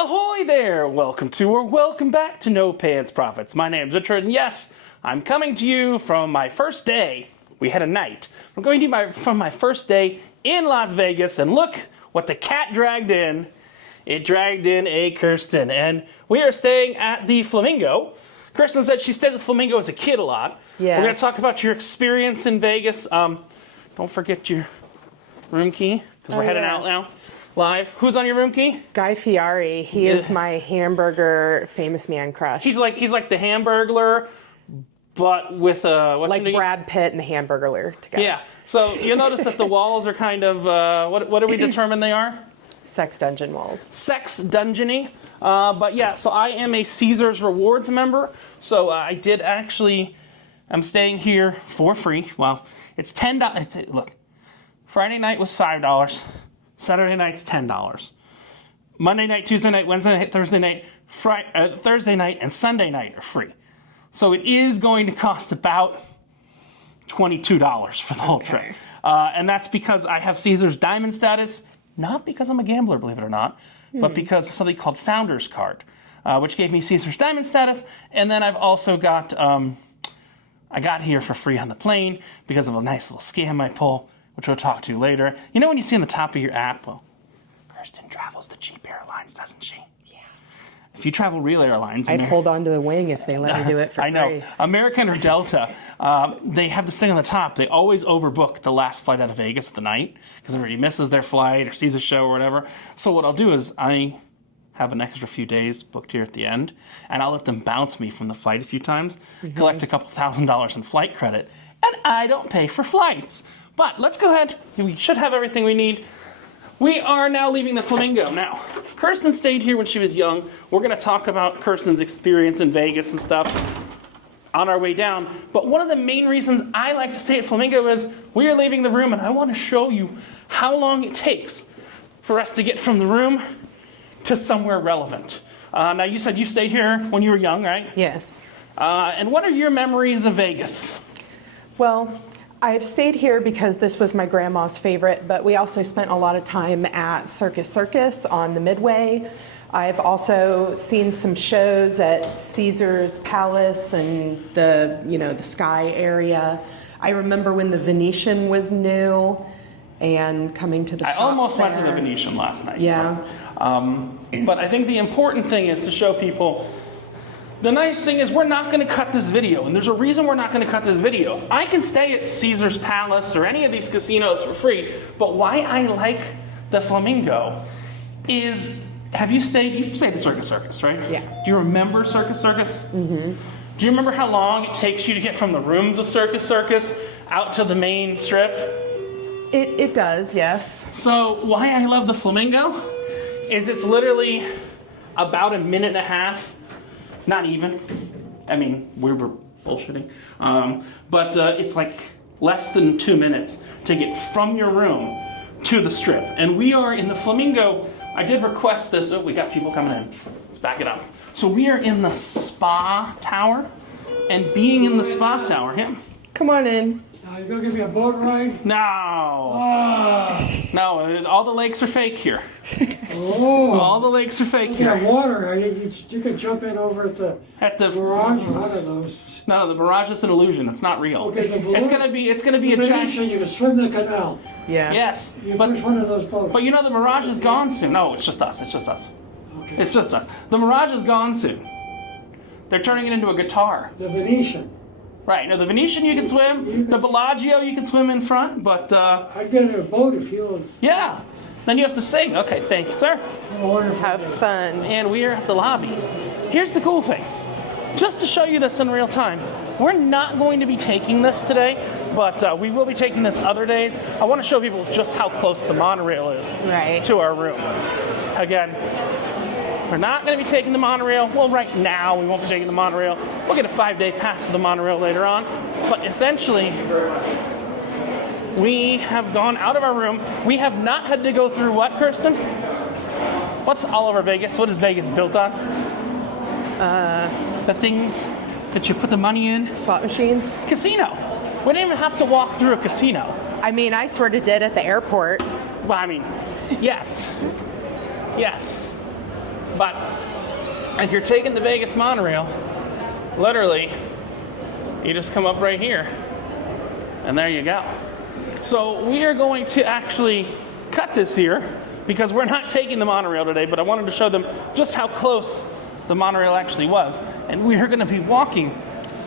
Ahoy there! Welcome to or welcome back to No Pants Profits. My name's Richard, and yes, I'm coming to you from my first day. We had a night. I'm going to from my first day in Las Vegas, and look what the cat dragged in. It dragged in a Kirsten, and we are staying at the Flamingo. Kirsten said she stayed at the Flamingo as a kid a lot. Yes. We're going to talk about your experience in Vegas. Don't forget your room key, because we're heading out now. Live. Who's on your room key? Guy Fieri. He is my hamburger famous man crush. He's like the Hamburglar, but with like Brad Pitt and the Hamburglar together. Yeah. So you'll notice that the walls are kind of what do we determine they are? Sex dungeon walls. Sex dungeony. But yeah. So I am a Caesars Rewards member. So I did actually. I'm staying here for free. Well, it's $10. Look, Friday night was $5. Saturday night's $10. Monday night, Tuesday night, Wednesday night, Thursday night, Thursday night, and Sunday night are free. So it is going to cost about $22 for the whole trip. And that's because I have Caesars Diamond status, not because I'm a gambler, believe it or not, but because of something called Founder's Card, which gave me Caesars Diamond status. And then I've also got, I got here for free on the plane because of a nice little scam I pull, which we'll talk to later. You know when you see on the top of your app, well, Kirsten travels to cheap airlines, doesn't she? Yeah. If you travel real airlines... I'd hold on to the wing if they let me do it for free. I know. American or Delta, they have this thing on the top. They always overbook the last flight out of Vegas at the night because everybody misses their flight or sees a show or whatever. So what I'll do is I have an extra few days booked here at the end, and I'll let them bounce me from the flight a few times, collect a couple $1,000s in flight credit, and I don't pay for flights. But let's go ahead. We should have everything we need. We are now leaving the Flamingo. Now, Kirsten stayed here when she was young. We're going to talk about Kirsten's experience in Vegas and stuff on our way down. But one of the main reasons I like to stay at Flamingo is we are leaving the room, and I want to show you how long it takes for us to get from the room to somewhere relevant. Now, you said you stayed here when you were young, right? Yes. And what are your memories of Vegas? Well, I've stayed here because this was my grandma's favorite, but we also spent a lot of time at Circus on the Midway. I've also seen some shows at Caesar's Palace and the Sky area. I remember when the Venetian was new and coming to the shops. I almost went to there. the Venetian last night. Yeah. But I think the important thing is to show people. The nice thing is we're not going to cut this video, and there's a reason we're not going to cut this video. I can stay at Caesar's Palace or any of these casinos for free, but why I like the Flamingo is, you've stayed at Circus, right? Yeah. Do you remember Circus? Mm-hmm. Do you remember how long it takes you to get from the rooms of Circus out to the main strip? It does, yes. So why I love the Flamingo is it's literally about a minute and a half. Not even. I mean, we were bullshitting. But it's like less than 2 minutes to get from your room to the strip. And we are in the Flamingo. I did request this. Oh, we got people coming in. Let's back it up. So we are in the spa tower. And being in the spa tower, Come on in. You gonna give me a boat ride? No. No, all the lakes are fake here. Oh. All the lakes are fake Look here. at water. You can jump in over at the Mirage or one of those. No, the Mirage is an illusion. It's not real. Okay, it's gonna be a giant. You can swim the canal. Yeah. Yes, You but push one of those boats. the Mirage is gone soon. No, it's just us. Okay. It's just us. The Mirage is gone soon. They're turning it into a guitar. The Venetian. Right. No, the Venetian you can swim. The Bellagio you can swim in front, but I'd get in a boat if you would. yeah. Then you have to sing. Okay, thank you, sir. Have fun. And we are at the lobby. Here's the cool thing. Just to show you this in real time, we're not going to be taking this today, but we will be taking this other days. I want to show people just how close the monorail is to our room. Again, we're not going to be taking the monorail. Well, right now we won't be taking the monorail. We'll get a 5-day pass for the monorail later on. But essentially, we have gone out of our room. We have not had to go through what, Kirsten? What's all over Vegas? What is Vegas built on? The things that you put the money in. Slot machines? Casino. We didn't even have to walk through a casino. I mean, I sort of did at the airport. Well, I mean, yes. Yes. But if you're taking the Vegas monorail, literally, you just come up right here, and there you go. So we are going to actually cut this here because we're not taking the monorail today, but I wanted to show them just how close the monorail actually was. And we are going to be walking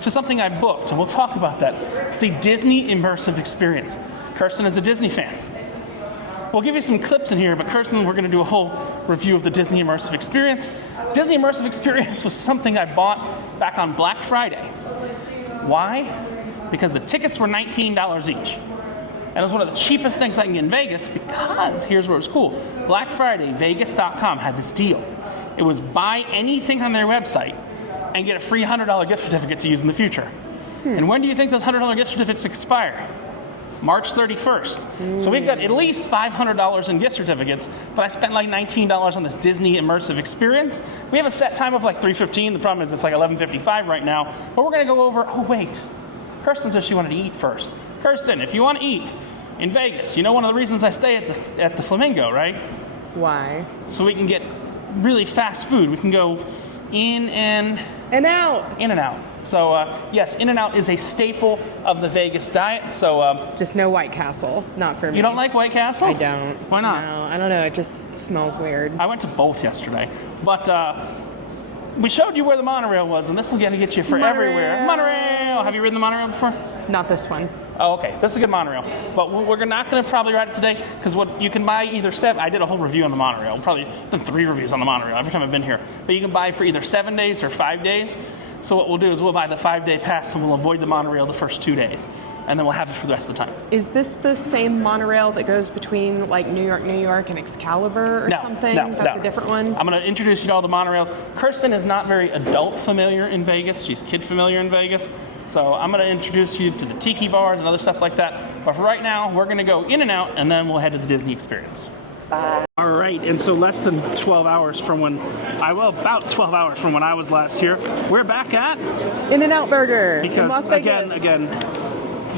to something I booked, and we'll talk about that. It's the Disney Immersive Experience. Kirsten is a Disney fan. We'll give you some clips in here, but Kirsten, we're going to do a whole review of the Disney Immersive Experience. Disney Immersive Experience was something I bought back on Black Friday. Why? Because the tickets were $19 each. And it was one of the cheapest things I can get in Vegas because, here's where it was cool. Black Friday, Vegas.com had this deal. It was buy anything on their website and get a free $100 gift certificate to use in the future. And when do you think those $100 gift certificates expire? March 31st. So we've got at least $500 in gift certificates, but I spent like $19 on this Disney Immersive Experience. We have a set time of like 3:15. The problem is it's like 11:55 right now, but we're gonna go over, oh wait, Kirsten said she wanted to eat first. Kirsten, if you want to eat in Vegas, you know one of the reasons I stay at the Flamingo, right? Why? So we can get really fast food. We can go in and out. In and out. So yes, In and Out is a staple of the Vegas diet. So Just no White Castle, not for me. you don't like White Castle? I don't. Why not? No, I don't know. It just smells weird. I went to both yesterday, but we showed you where the monorail was, and this will get you for everywhere. Monorail. Have you ridden the monorail before? Not this one. Oh, okay. This is a good monorail, but we're not going to probably ride it today because what you can buy either I did a whole review on the monorail. Probably done 3 reviews on the monorail every time I've been here. But you can buy for either 7 days or 5 days. So what we'll do is we'll buy the 5-day pass and we'll avoid the monorail the first 2 days, and then we'll have it for the rest of the time. Is this the same monorail that goes between like New York and Excalibur or something? That's a different one? I'm going to introduce you to all the monorails. Kirsten is not very adult familiar in Vegas. She's kid familiar in Vegas. So I'm going to introduce you to the tiki bars and other stuff like that. But for right now, we're going to go In and Out, and then we'll head to the Disney Experience. Bye. All right, and so less than 12 hours from about 12 hours from when I was last here, we're back at In and Out Burger in Las because Vegas. again,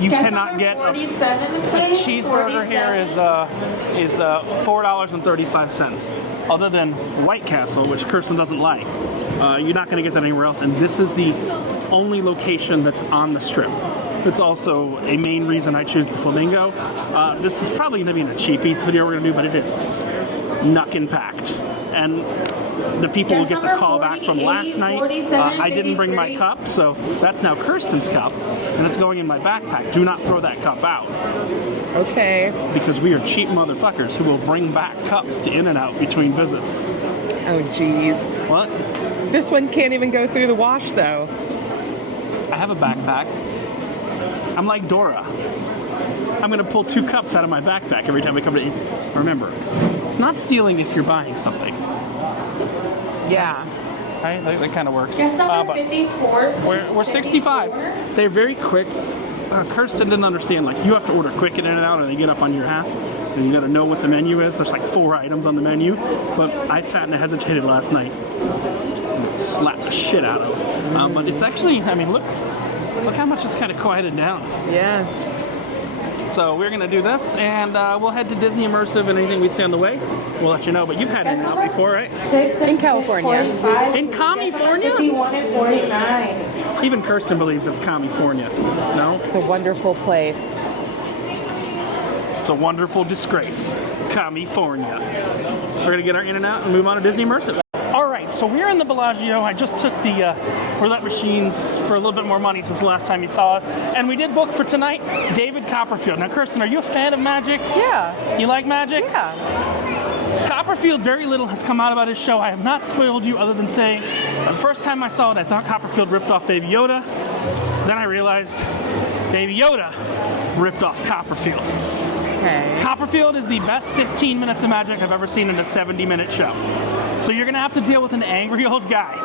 you cannot get a cheeseburger here is $4.35. Other than White Castle, which Kirsten doesn't like, you're not going to get that anywhere else. And this is the only location that's on the Strip. It's also a main reason I choose the Flamingo. This is probably going to be in a cheap eats video we're going to do, but it is knuckin' packed. And the people will get the call back from last night. I didn't bring my cup, so that's now Kirsten's cup, and it's going in my backpack. Do not throw that cup out. Okay. Because we are cheap motherfuckers who will bring back cups to In and Out between visits. Oh, geez. What? This one can't even go through the wash, though. I have a backpack. I'm like Dora. I'm going to pull 2 cups out of my backpack every time we come to eat. Remember, it's not stealing if you're buying something. Yeah. Right? That kind of works. But 54. We're 65. They're very quick. Kirsten didn't understand, like, you have to order quick in and out, and they get up on your ass, and you got to know what the menu is. There's like 4 items on the menu, but I sat and hesitated last night, and it slapped the shit out of. But it's actually, I mean, look how much it's kind of quieted down. Yeah. So we're going to do this, and we'll head to Disney Immersive, and anything we see on the way, we'll let you know. But you've had In and Out before, right? In California. In California? 51 and 49. Even Kirsten believes it's California. No? It's a wonderful place. It's a wonderful disgrace. California. We're going to get our In and Out and move on to Disney Immersive. All right, so we're in the Bellagio. I just took the roulette machines for a little bit more money since the last time you saw us. And we did book for tonight, David Copperfield. Now, Kirsten, are you a fan of magic? Yeah. You like magic? Yeah. Copperfield, very little has come out about his show. I have not spoiled you other than saying, the first time I saw it, I thought Copperfield ripped off Baby Yoda. Then I realized Baby Yoda ripped off Copperfield. Okay. Copperfield is the best 15 minutes of magic I've ever seen in a 70-minute show. So you're going to have to deal with an angry old guy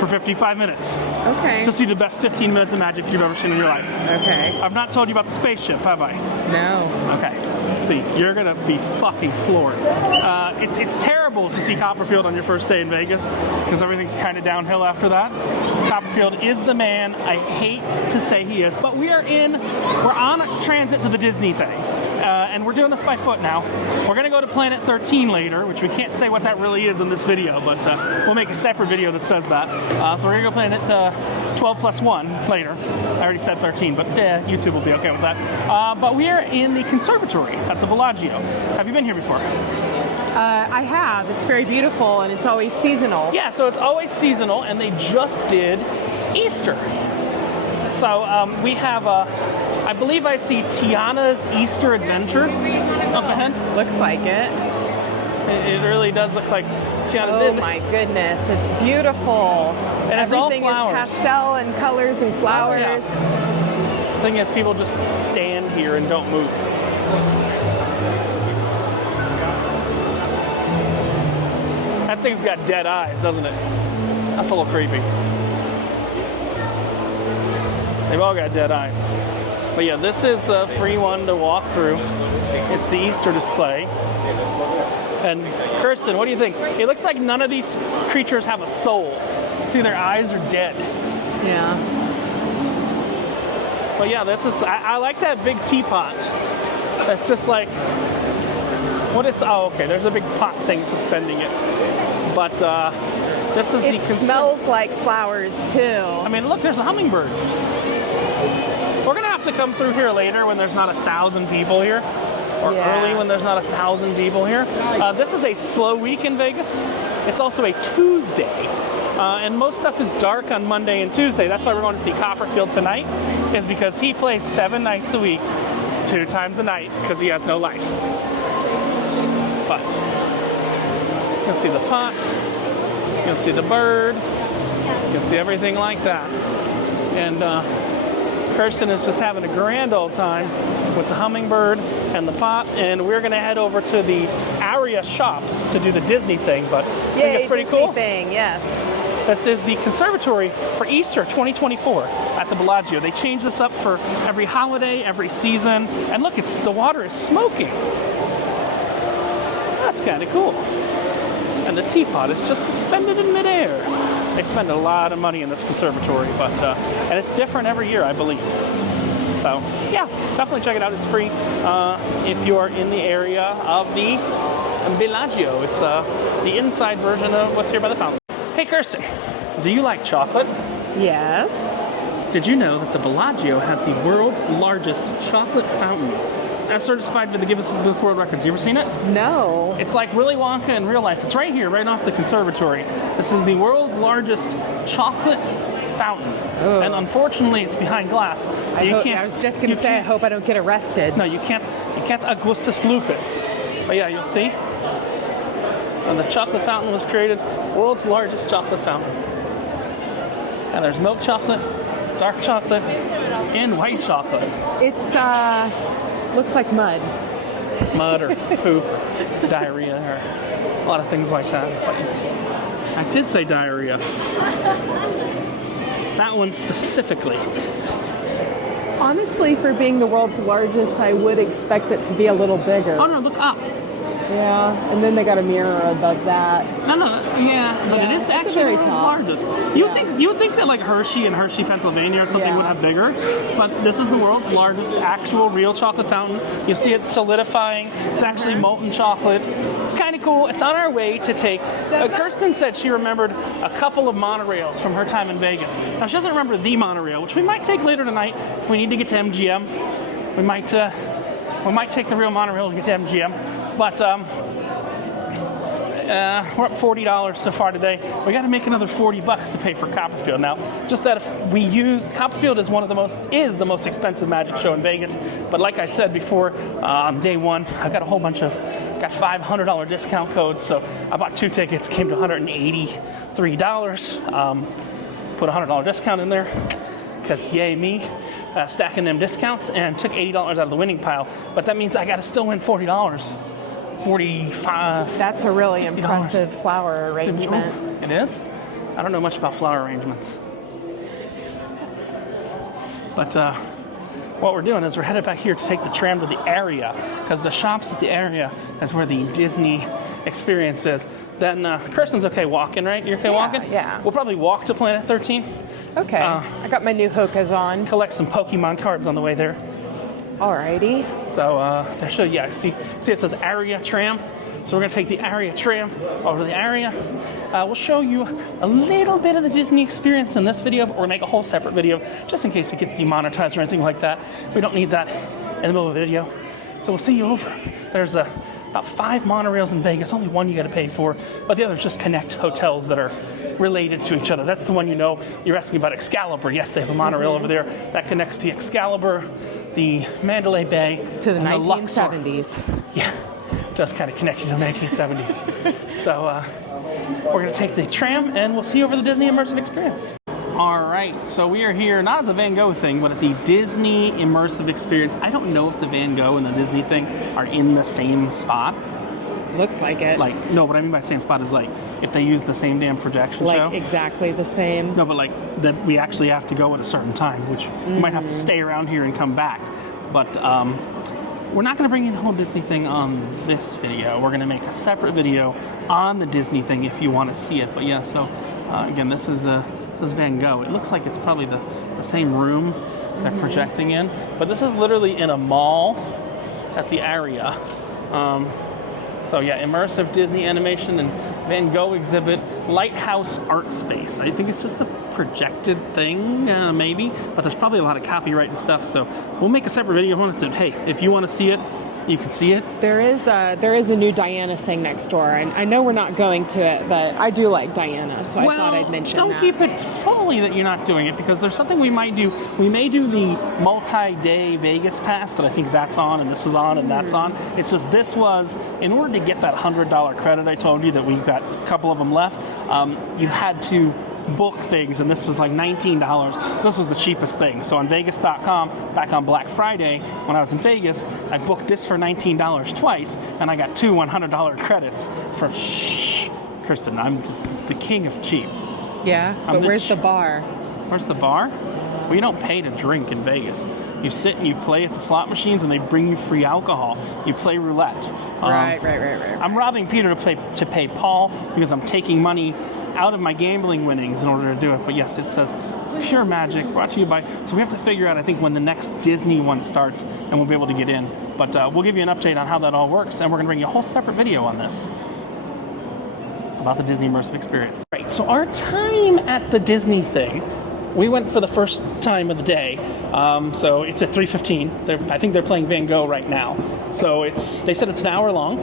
for 55 minutes Okay. to see the best 15 minutes of magic you've ever seen in your life. Okay. I've not told you about the spaceship, have I? No. Okay. See, you're going to be fucking floored. It's terrible to see Copperfield on your first day in Vegas because everything's kind of downhill after that. Copperfield is the man. I hate to say he is, but we're on a transit to the Disney thing. and we're doing this by foot now. We're gonna go to Planet 13 later, which we can't say what that really is in this video, but we'll make a separate video that says that. So we're gonna go Planet 12 plus 1 later. I already said 13, but YouTube will be okay with that. But we are in the conservatory at the Bellagio. Have you been here before? I have. It's very beautiful, and it's always seasonal. Yeah, so it's always seasonal, and they just did Easter. So we have, I believe I see Tiana's Easter Adventure up ahead. Looks like it. It really does look like Tiana Oh did. my goodness, it's beautiful. And it's all Everything flowers. is pastel and colors and flowers. Oh, yeah. Thing is, people just stand here and don't move. That thing's got dead eyes, doesn't it? That's a little creepy. They've all got dead eyes. But yeah, this is a free one to walk through. It's the Easter display. And Kirsten, what do you think? It looks like none of these creatures have a soul. See, their eyes are dead. Yeah. But yeah, this is, I like that big teapot. That's just like, what is, oh, okay, there's a big pot thing suspending it. But this is It smells like flowers too. I mean, look, there's a hummingbird. We're gonna have to come through here later when there's not 1,000 people here. Or Yeah. early when there's not 1,000 people here. This is a slow week in Vegas. It's also a Tuesday. And most stuff is dark on Monday and Tuesday. That's why we're going to see Copperfield tonight, is because he plays 7 nights a week, 2 times a night, because he has no life. But you'll see the pot, you'll see the bird, you'll see everything like that. And Kirsten is just having a grand old time with the hummingbird and the pot, and we're gonna head over to the area shops to do the Disney thing, but I think it's pretty Disney cool. thing, yes. This is the conservatory for Easter 2024 at the Bellagio. They change this up for every holiday, every season, and look, the water is smoking. That's kind of cool. And the teapot is just suspended in midair. They spend a lot of money in this conservatory, but and it's different every year, I believe. So yeah, definitely check it out. It's free if you're in the area of the Bellagio. It's the inside version of what's here by the fountain. Hey Kirsten, do you like chocolate? Yes. Did you know that the Bellagio has the world's largest chocolate fountain? As certified by the Guinness Book of World Records. You ever seen it? No. It's like Willy Wonka in real life. It's right here, right off the conservatory. This is the world's largest chocolate fountain. Ugh. And unfortunately, it's behind glass. So I was just going to say, I hope I don't get arrested. No, you can't Augustus Gloop it. But yeah, you'll see. And the chocolate fountain was created, world's largest chocolate fountain. And there's milk chocolate, dark chocolate, and white chocolate. It's, looks like mud. Mud or poop, diarrhea, or a lot of things like that. But I did say diarrhea. That one specifically. Honestly, for being the world's largest, I would expect it to be a little bigger. Oh no, look up. Yeah, and then they got a mirror above that. No, yeah, but Yeah, it is at the actually very the world's top. largest. You would think that like Hershey and Hershey, Pennsylvania or something Yeah. would have bigger, but this is the world's largest actual real chocolate fountain. You see it solidifying. It's actually molten chocolate. It's kind of cool. It's on our way to take. Kirsten said she remembered a couple of monorails from her time in Vegas. Now she doesn't remember the monorail, which we might take later tonight if we need to get to MGM. We might take the real monorail to get to MGM, but. We're up $40 so far today. We got to make another $40 to pay for Copperfield. Now, just that if we used Copperfield is the most expensive magic show in Vegas. But like I said before, on day one, I got got $500 discount codes. So I bought 2 tickets, came to $183. Put a $100 discount in there. Because yay me, stacking them discounts, and took $80 out of the winning pile. But that means I got to still win $40. 45. That's a really $60. impressive flower arrangement. It is? I don't know much about flower arrangements. But what we're doing is we're headed back here to take the tram to the area, because the shops at the area is where the Disney experience is. Then Kirsten's okay walking, right? You're okay walking? Yeah. We'll probably walk to Planet 13. Okay. I got my new Hokas on. Collect some Pokemon cards on the way there. Alrighty. So there should, yeah, see it says Aria Tram. So we're gonna take the Aria Tram over to the Aria. We'll show you a little bit of the Disney experience in this video, but we're gonna make a whole separate video just in case it gets demonetized or anything like that. We don't need that in the middle of the video. So we'll see you over. There's about 5 monorails in Vegas, only one you gotta pay for, but the others just connect hotels that are related to each other. That's the one you know. You're asking about Excalibur. Yes, they have a monorail over there that connects the Excalibur, the Mandalay Bay, To the and 1970s. Yeah, it does kind of connect you to the 1970s. So we're gonna take the tram and we'll see you over the Disney Immersive Experience. All right, so we are here, not at the Van Gogh thing, but at the Disney Immersive Experience. I don't know if the Van Gogh and the Disney thing are in the same spot. Looks like it. Like, no, what I mean by same spot is like, if they use the same damn projection show. Like exactly the same. No, but like, that we actually have to go at a certain time, which we might have to stay around here and come back. But we're not gonna bring you the whole Disney thing on this video. We're gonna make a separate video on the Disney thing if you wanna see it. But yeah, so again, this is Van Gogh. It looks like it's probably the same room they're projecting in, but this is literally in a mall at the Aria. So yeah, immersive Disney animation and Van Gogh exhibit, Lighthouse Art Space. I think it's just a projected thing, maybe, but there's probably a lot of copyright and stuff, so we'll make a separate video on it. Hey, if you want to see it, you can see it. There is a new Diana thing next door. I know we're not going to it, but I do like Diana, so I thought I'd mention don't that. keep it fully that you're not doing it, because there's something we might do. We may do the multi-day Vegas pass that I think that's on, and this is on, and that's on. It's just this was, in order to get that $100 credit I told you that we've got a couple of them left, you had to book things, and this was like $19. This was the cheapest thing. So on Vegas.com, back on Black Friday, when I was in Vegas, I booked this for $19 twice, and I got 2 $100 credits for, Kirsten, I'm the king of cheap. Yeah, but where's the bar? Where's the bar? Well, you don't pay to drink in Vegas. You sit and you play at the slot machines, and they bring you free alcohol. You play roulette. Right. I'm robbing Peter to pay Paul because I'm taking money out of my gambling winnings in order to do it. But yes, it says Pure Magic, brought to you by. So we have to figure out, I think, when the next Disney one starts, and we'll be able to get in. But we'll give you an update on how that all works, and we're going to bring you a whole separate video on this about the Disney Immersive Experience. Right. So our time at the Disney thing. We went for the first time of the day, so it's at 3:15. I think they're playing Van Gogh right now. So they said it's an hour long.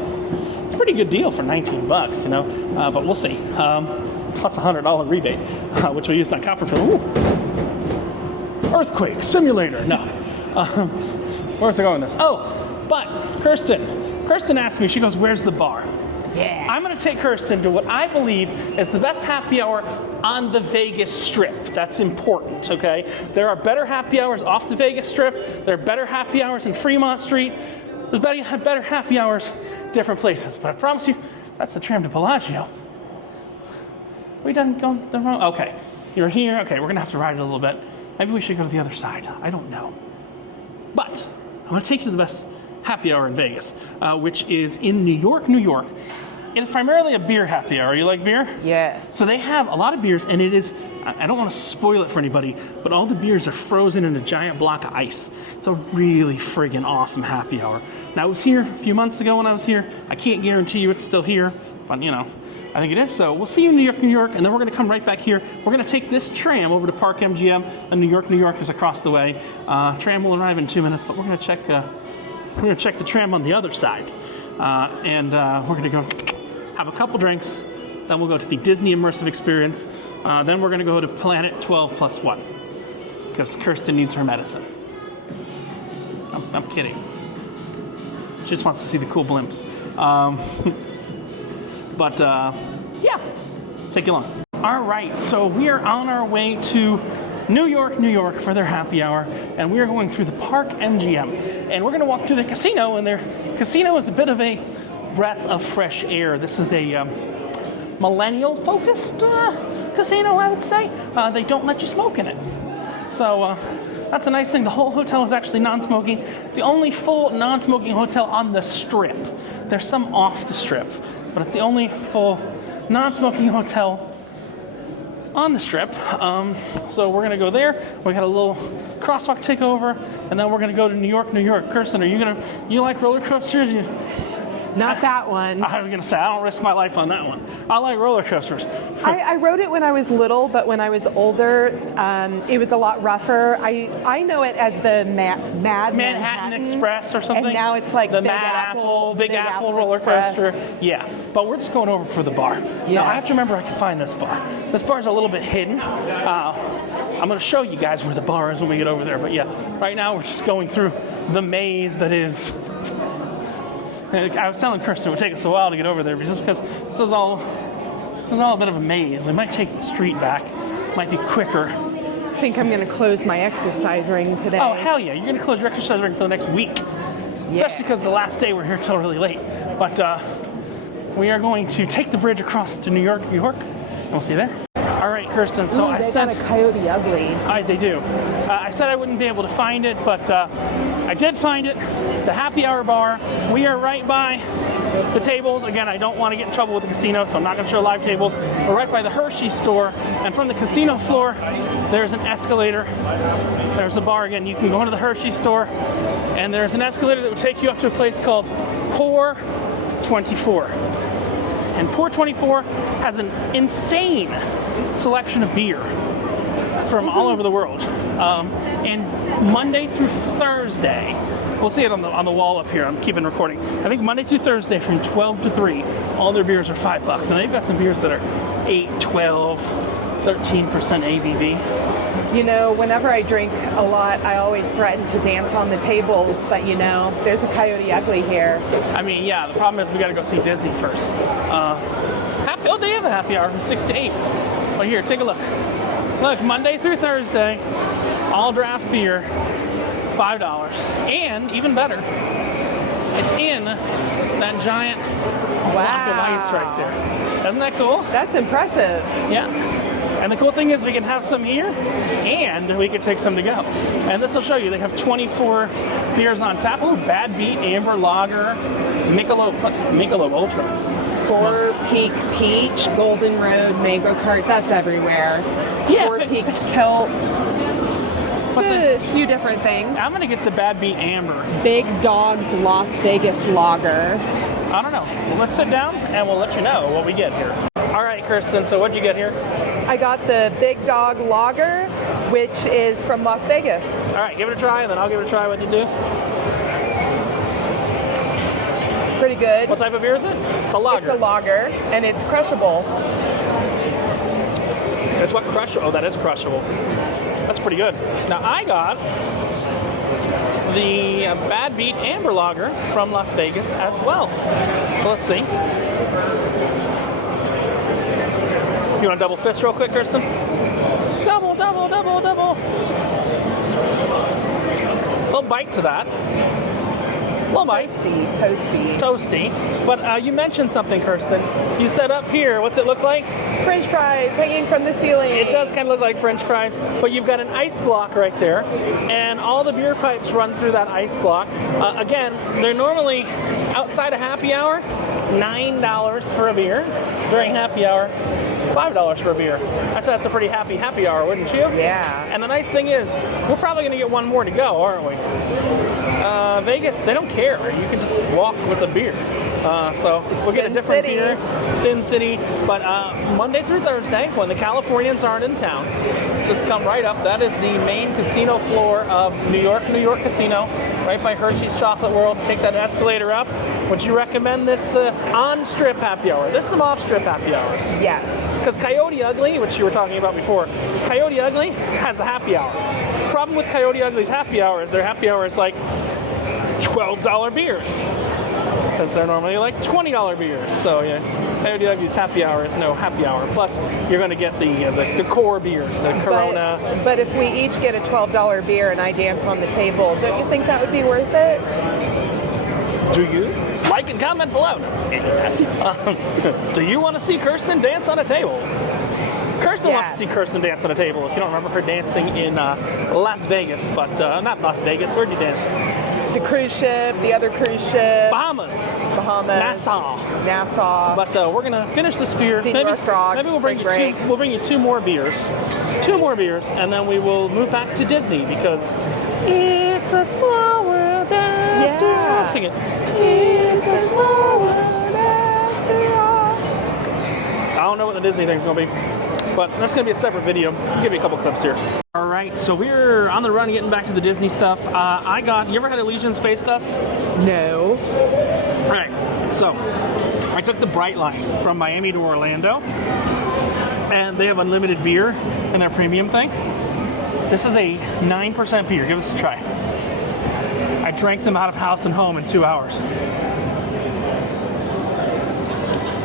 It's a pretty good deal for $19, you know, but we'll see. Plus $100 rebate, which we used on Copperfield. Ooh. Earthquake simulator. No. Where's it going with this? Oh, but Kirsten asked me, she goes, where's the bar? Yeah. I'm going to take Kirsten to what I believe is the best happy hour on the Vegas Strip. That's important, okay? There are better happy hours off the Vegas Strip. There are better happy hours in Fremont Street. There's better happy hours different places. But I promise you, that's the tram to Bellagio. We done going the wrong? Okay, you're here. Okay, we're going to have to ride it a little bit. Maybe we should go to the other side. I don't know. But I'm going to take you to the best happy hour in Vegas, which is in New York, New York. It is primarily a beer happy hour. You like beer? Yes. So they have a lot of beers, and it is, I don't want to spoil it for anybody, but all the beers are frozen in a giant block of ice. It's a really friggin' awesome happy hour. Now, I was here a few months ago when I was here. I can't guarantee you it's still here, but you know, I think it is. So we'll see you in New York, New York, and then we're going to come right back here. We're going to take this tram over to Park MGM, and New York, New York is across the way. Tram will arrive in 2 minutes, but we're going to check the tram on the other side, and we're going to go have a couple drinks. Then we'll go to the Disney Immersive Experience. Then we're going to go to Planet 12+1 because Kirsten needs her medicine. I'm kidding. She just wants to see the cool blimps. But yeah, take you along. All right, so we are on our way to New York, New York for their happy hour, and we are going through the Park MGM, and we're going to walk through the casino, and their casino is a bit of a breath of fresh air. This is a millennial-focused casino, I would say. They don't let you smoke in it. So that's a nice thing. The whole hotel is actually non-smoking. It's the only full non-smoking hotel on the Strip. There's some off the Strip, but it's the only full non-smoking hotel on the Strip. So we're gonna go there. We got a little crosswalk takeover, and then we're gonna go to New York, New York. Kirsten, you like roller coasters? Not that one. I was gonna say, I don't risk my life on that one. I like roller coasters. I rode it when I was little, but when I was older, it was a lot rougher. I know it as the Manhattan Express or something. And now it's like the Big Big Apple roller Express. coaster. Yeah, but we're just going over for the bar. Now I have to remember I can find this bar. This bar is a little bit hidden. I'm going to show you guys where the bar is when we get over there. But yeah, right now we're just going through the maze that is. I was telling Kirsten it would take us a while to get over there just because this is all a bit of a maze. We might take the street back. Might be quicker. I think I'm going to close my exercise ring today. Oh, hell yeah. You're going to close your exercise ring for the next week. Yeah. Especially because the last day we're here till really late. But we are going to take the bridge across to New York, New York. And we'll see you there. All right, Kirsten, so I they said... got a Coyote Ugly. All right, they do. I said I wouldn't be able to find it, but I did find it. The happy hour bar. We are right by the tables. Again, I don't want to get in trouble with the casino, so I'm not going to show live tables. We're right by the Hershey store, and from the casino floor, there's an escalator. There's a bar again. You can go into the Hershey store, and there's an escalator that will take you up to a place called Pier 24. And Pier 24 has an insane selection of beer from all over the world. And Monday through Thursday, we'll see it on the wall up here. I'm keeping recording. I think Monday through Thursday from 12 to 3, all their beers are $5. And they've got some beers that are 8, 12, 13% ABV. You know, whenever I drink a lot, I always threaten to dance on the tables, but you know, there's a Coyote Ugly here. I mean, yeah, the problem is we gotta go see Disney first. They have a happy hour from 6 to 8. Well, here, take a look. Look, Monday through Thursday, all draft beer, $5. And, even better, it's in that giant block of ice right there. Isn't that cool? That's impressive. Yeah. And the cool thing is we can have some here, and we can take some to go. And this will show you, they have 24 beers on tap. Oh, Bad Beat, Amber Lager, Michelob Ultra. Four Peak Peach, Golden Road, Mango Cart, that's everywhere. Yeah. Four Peak Kilt. It's a few different things. I'm gonna get the Bad Beat Amber. Big Dog's Las Vegas Lager. I don't know. Well, let's sit down and we'll let you know what we get here. All right, Kirsten, so what'd you get here? I got the Big Dog Lager, which is from Las Vegas. All right, give it a try, and then I'll give it a try. What you do? Pretty good. What type of beer is it? It's a lager. It's a lager, and it's crushable. It's what crushable? Oh, that is crushable. That's pretty good. Now, I got the Bad Beat Amber Lager from Las Vegas as well. So let's see. You want to double fist real quick, Kirsten? Double, double, double, double. A little bite to that. Well, toasty. But you mentioned something, Kirsten. You said up here, what's it look like? French fries hanging from the ceiling. It does kind of look like French fries, but you've got an ice block right there, and all the beer pipes run through that ice block. Again, they're normally outside of happy hour, $9 for a beer. During happy hour, $5 for a beer. That's a pretty happy hour, wouldn't you? Yeah. And the nice thing is, we're probably going to get one more to go, aren't we? Vegas, they don't care. You can just walk with a beer. So we'll get a different beer, Sin City. But Monday through Thursday, when the Californians aren't in town, just come right up. That is the main casino floor of New York Casino, right by Hershey's Chocolate World. Take that escalator up. Would you recommend this on-strip happy hour? There's some off-strip happy hours. Yes. Because Coyote Ugly, which you were talking about before, Coyote Ugly has a happy hour. The problem with Coyote Ugly's happy hour is their happy hour is like $12 beers. Because they're normally like $20 beers. So yeah, Coyote Ugly's happy hour is no happy hour. Plus, you're going to get the core beers, the Corona. But if we each get a $12 beer and I dance on the table, don't you think that would be worth it? Do you? Like and comment below. Do you want to see Kirsten dance on a table? Kirsten wants to see Kirsten dance on a table. If you don't remember her dancing in Las Vegas, but not Las Vegas. Where'd you dance? The cruise ship, the other cruise ship. Bahamas. Nassau. But we're gonna finish this beer. Sea Maybe North Rocks, we'll bring you Spring Break. we'll bring you 2 more beers. 2 more beers, and then we will move back to Disney because it's a small world after all. Sing it. It's a small world after all. I don't know what the Disney thing's gonna be, but that's gonna be a separate video. I'll give you a couple clips here. All right, so we're on the run getting back to the Disney stuff. You ever had Elysian Space Dust? No. All right, so I took the Bright Line from Miami to Orlando, and they have unlimited beer in their premium thing. This is a 9% beer. Give us a try. I drank them out of house and home in 2 hours.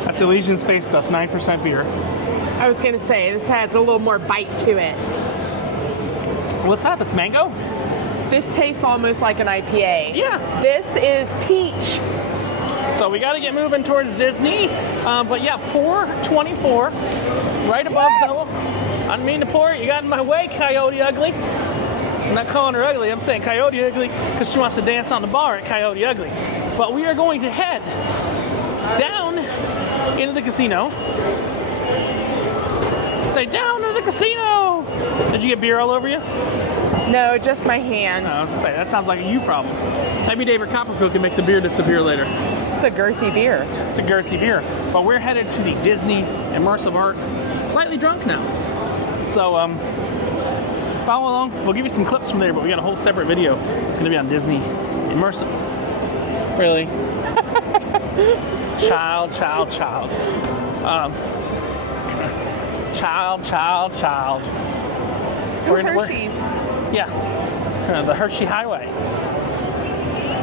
That's Elysian Space Dust, 9% beer. I was gonna say, this has a little more bite to it. What's that? That's mango? This tastes almost like an IPA. Yeah. This is peach. So we got to get moving towards Disney. But yeah, pour 24 right above the. I didn't mean to pour it. You got in my way, Coyote Ugly. I'm not calling her ugly. I'm saying Coyote Ugly because she wants to dance on the bar at Coyote Ugly. But we are going to head down into the casino. Say down to the casino. Did you get beer all over you? No, just my hand. I was gonna say, that sounds like a you problem. Maybe David Copperfield can make the beer disappear later. It's a girthy beer. It's a girthy beer. But we're headed to the Disney Immersive Art. Slightly drunk now. So, follow along. We'll give you some clips from there, but we got a whole separate video. It's gonna be on Disney Immersive. Really? Child. Child. Hershey's. Yeah. The Hershey Highway.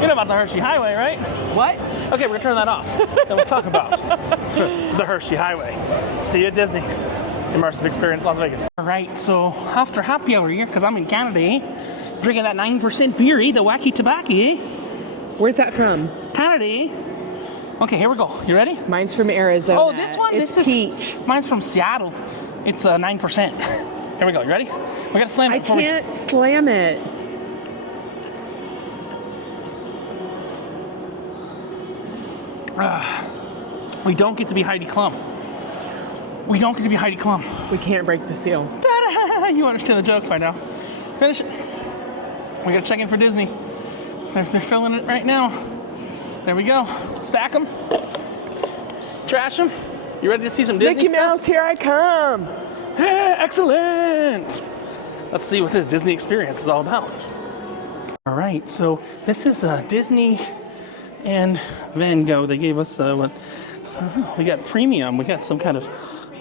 You know about the Hershey Highway, right? What? Okay, we're gonna turn that off. Then we'll talk about the Hershey Highway. See you at Disney. Immersive Experience Las Vegas. All right, so after happy hour here, because I'm in Canada, drinking that 9% beer, the wacky tobacco, Where's that from? Canada, Okay, here we go. You ready? Mine's from Arizona. Oh, this one? It's this peach. is mine's from Seattle. It's 9%. Here we go. You ready? We gotta slam it. I can't slam it. We don't get to be Heidi Klum. We don't get to be Heidi Klum. We can't break the seal. Ta-da! You understand the joke by now. Finish it. We gotta check in for Disney. They're filling it right now. There we go. Stack them. Trash them. You ready to see some Disney Mickey stuff? Mouse, here I come. Hey, excellent. Let's see what this Disney experience is all about. All right, so this is Disney and Van Gogh. They gave us we got premium. We got some kind of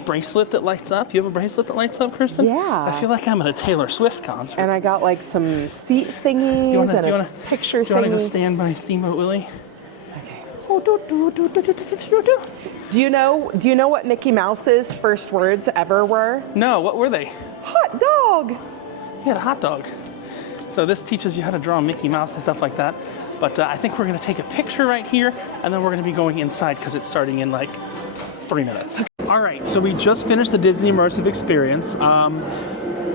bracelet that lights up. You have a bracelet that lights up, Kirsten? Yeah. I feel like I'm at a Taylor Swift concert. And I got like some seat thingies and a picture thingy. Do you want to go stand by Steamboat Willie? Okay. Do you know what Mickey Mouse's first words ever were? No, what were they? Hot dog. He had a hot dog. So this teaches you how to draw Mickey Mouse and stuff like that. But I think we're going to take a picture right here, and then we're going to be going inside because it's starting in like 3 minutes. All right, so we just finished the Disney Immersive Experience.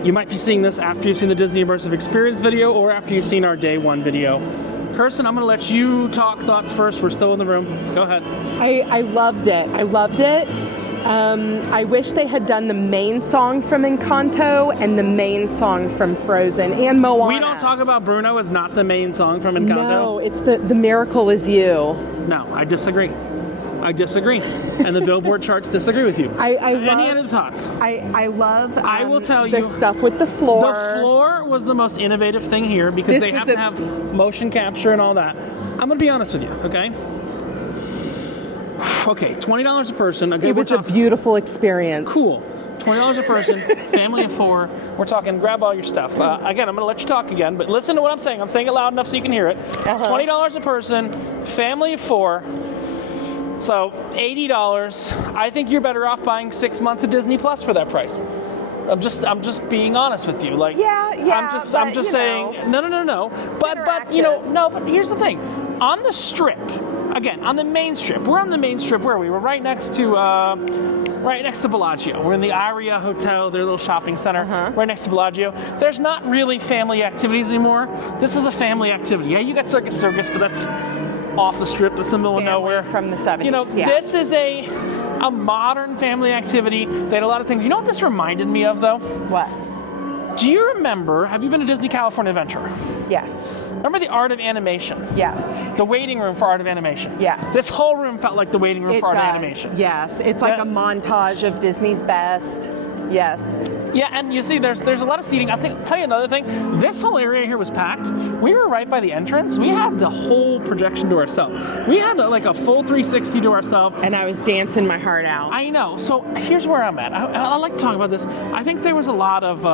You might be seeing this after you've seen the Disney Immersive Experience video or after you've seen our day 1 video. Kirsten, I'm going to let you talk thoughts first. We're still in the room. Go ahead. I loved it. I wish they had done the main song from Encanto and the main song from Frozen and Moana. We don't talk about Bruno as not the main song from Encanto. No, it's the Miracle Is You. No, I disagree. And the Billboard charts disagree with you. Any other thoughts? I love I will tell the you, stuff with the floor. The floor was the most innovative thing here because they have to have motion capture and all that. I'm going to be honest with you, okay? Okay, $20 a person. Okay, it was a beautiful experience. Cool. $20 a person, family of 4. We're talking, grab all your stuff. Again, I'm going to let you talk again, but listen to what I'm saying. I'm saying it loud enough so you can hear it. $20 a person, family of 4. So $80. I think you're better off buying 6 months of Disney Plus for that price. I'm just being honest with you. Like, yeah. I'm just saying. No. But But here's the thing. On the strip, again, on the main strip. We're on the main strip. Where are we? We're right next to right next to Bellagio. We're in the Aria Hotel, their little shopping center, right next to Bellagio. There's not really family activities anymore. This is a family activity. Yeah, you got Circus Circus, but that's off the strip. It's in the middle of nowhere. From the 70s, You know, yeah. this is a modern family activity. They had a lot of things. You know what this reminded me of, though? What? Do you remember, have you been to Disney California Adventure? Yes. Remember the Art of Animation? Yes. The waiting room for Art of Animation? Yes. This whole room felt like the waiting room It for Art does. of Animation. Yes. It's like Yeah. a montage of Disney's best. Yes. Yeah, and you see, there's a lot of seating. I'll tell you another thing. This whole area here was packed. We were right by the entrance. We had the whole projection to ourselves. We had like a full 360 to ourselves. And I was dancing my heart out. I know. So here's where I'm at. I like to talk about this. I think there was a lot of,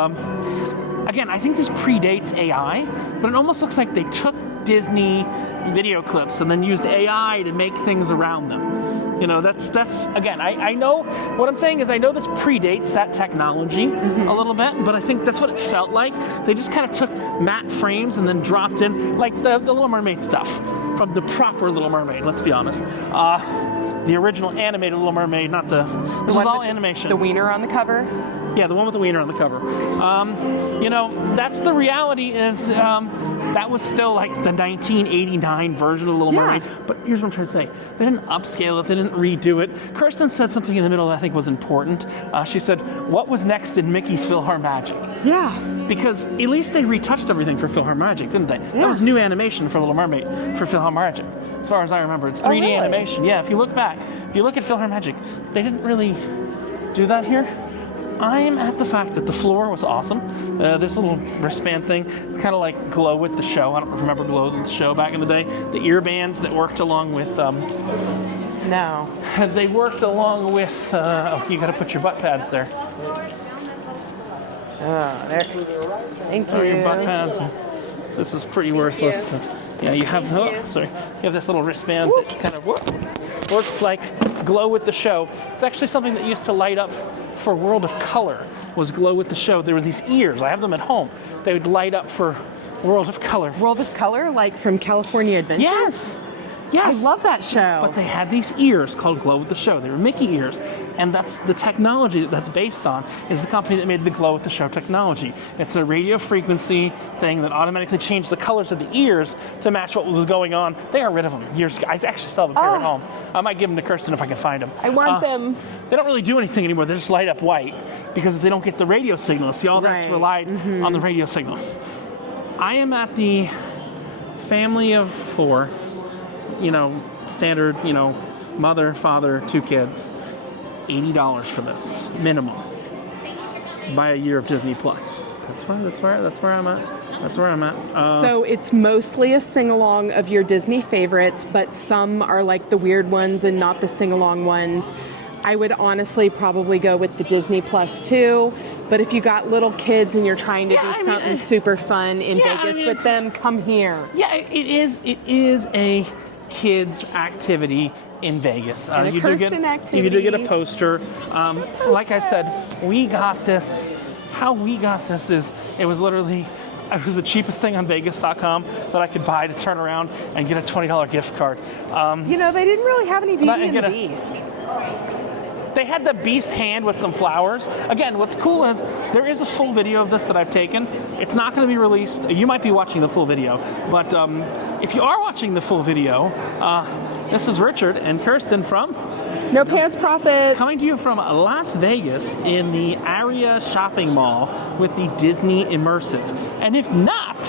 again, I think this predates AI, but it almost looks like they took Disney video clips and then used AI to make things around them. You know, that's again, I know, what I'm saying is I know this predates that technology a little bit, but I think that's what it felt like. They just kind of took matte frames and then dropped in, like the Little Mermaid stuff from the proper Little Mermaid, let's be honest. The original animated Little Mermaid, not this is all animation. The wiener on the cover? Yeah, the one with the wiener on the cover. You know, that's the reality is that was still like the 1989 version of Little Mermaid. But here's what I'm trying to say. They didn't upscale it. They didn't redo it. Kirsten said something in the middle that I think was important. She said, what was next in Mickey's PhilharMagic? Yeah. Because at least they retouched everything for PhilharMagic, didn't they? That was new animation for Little Mermaid for PhilharMagic. As far as I remember, it's 3D really? animation. Yeah, if you look back, if you look at PhilharMagic, they didn't really do that here. I am at the fact that the floor was awesome. This little wristband thing, it's kind of like Glow with the Show. I don't remember Glow with the Show back in the day. The ear bands that worked along with, No. they worked along with, oh, you got to put your butt pads there. Oh, there. Thank you. Oh, your butt pads. This is pretty worthless. Yeah, you have, sorry, you have this little wristband that kind of works like Glow with the Show. It's actually something that used to light up for World of Color, was Glow with the Show. There were these ears, I have them at home. They would light up for World of Color. World of Color, like from California Adventure? Yes! Yes! I love that show. But they had these ears called Glow with the Show. They were Mickey ears. And that's the technology that's based on, is the company that made the Glow with the Show technology. It's a radio frequency thing that automatically changed the colors of the ears to match what was going on. They got rid of them years ago. I actually still have a pair at home. I might give them to Kirsten if I can find them. I want them. They don't really do anything anymore. They just light up white because if they don't get the radio signal, see, all that's relied on the radio signal. I am at the family of 4, you know, standard, you know, mother, father, 2 kids. $80 for this minimum. Buy a year of Disney Plus. That's where I'm at. So it's mostly a sing-along of your Disney favorites, but some are like the weird ones and not the sing-along ones. I would honestly probably go with the Disney Plus too, but if you got little kids and you're trying to do something super fun in Vegas with them, come here. Yeah, it is a kids activity in Vegas. And a You Kirsten activity. You do get a poster. Like I said, we got this. How we got this is it was the cheapest thing on Vegas.com that I could buy to turn around and get a $20 gift card. You know, they didn't really have any Beauty and the Beast. They had the Beast hand with some flowers. Again, what's cool is there is a full video of this that I've taken. It's not going to be released. You might be watching the full video, but if you are watching the full video, this is Richard and Kirsten from No Pants Profits. coming to you from Las Vegas in the Aria shopping mall with the Disney Immersive. And if not,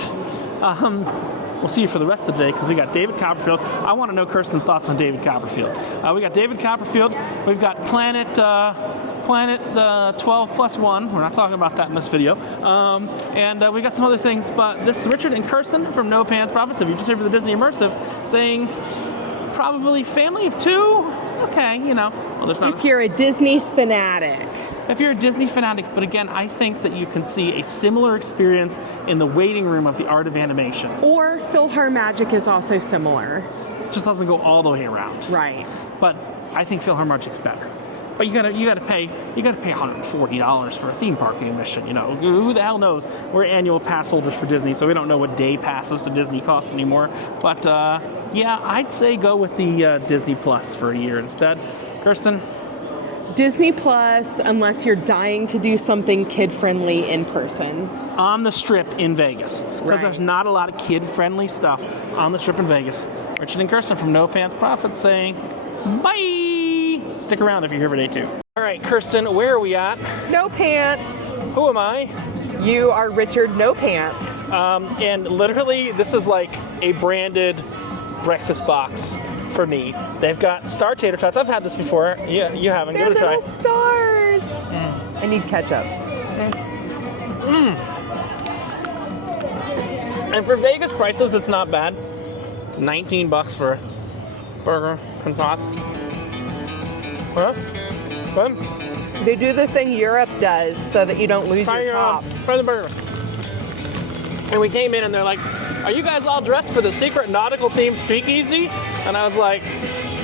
we'll see you for the rest of the day because we got David Copperfield. I want to know Kirsten's thoughts on David Copperfield. We got David Copperfield. We've got Planet 12+1. We're not talking about that in this video. And we got some other things. But this is Richard and Kirsten from No Pants Profits. If you just here for the Disney Immersive, saying probably family of 2. Okay, you know. Well, there's not. If you're a Disney fanatic. If you're a Disney fanatic, but again, I think that you can see a similar experience in the waiting room of the Art of Animation. Or PhilharMagic is also similar. It just doesn't go all the way around. Right. But I think PhilharMagic's better. But you gotta pay $140 for a theme park admission. You know, who the hell knows? We're annual pass holders for Disney, so we don't know what day passes to Disney costs anymore. But yeah, I'd say go with the Disney Plus for a year instead. Kirsten, Disney Plus, unless you're dying to do something kid-friendly in person. On the Strip in Vegas. Because Right. there's not a lot of kid-friendly stuff on the Strip in Vegas. Richard and Kirsten from No Pants Profits saying, bye! Stick around if you're here for day 2. All right, Kirsten, where are we at? No Pants. Who am I? You are Richard No Pants. And literally, this is like a branded breakfast box for me. They've got star tater tots. I've had this before. Yeah, you haven't. They're Give it a try. little stars. I need ketchup. And for Vegas prices, it's not bad. It's $19 for a burger and tots. Huh? Good? They do the thing Europe does so that you don't lose your top. Try the burger. And we came in and they're like, are you guys all dressed for the secret nautical themed speakeasy? And I was like,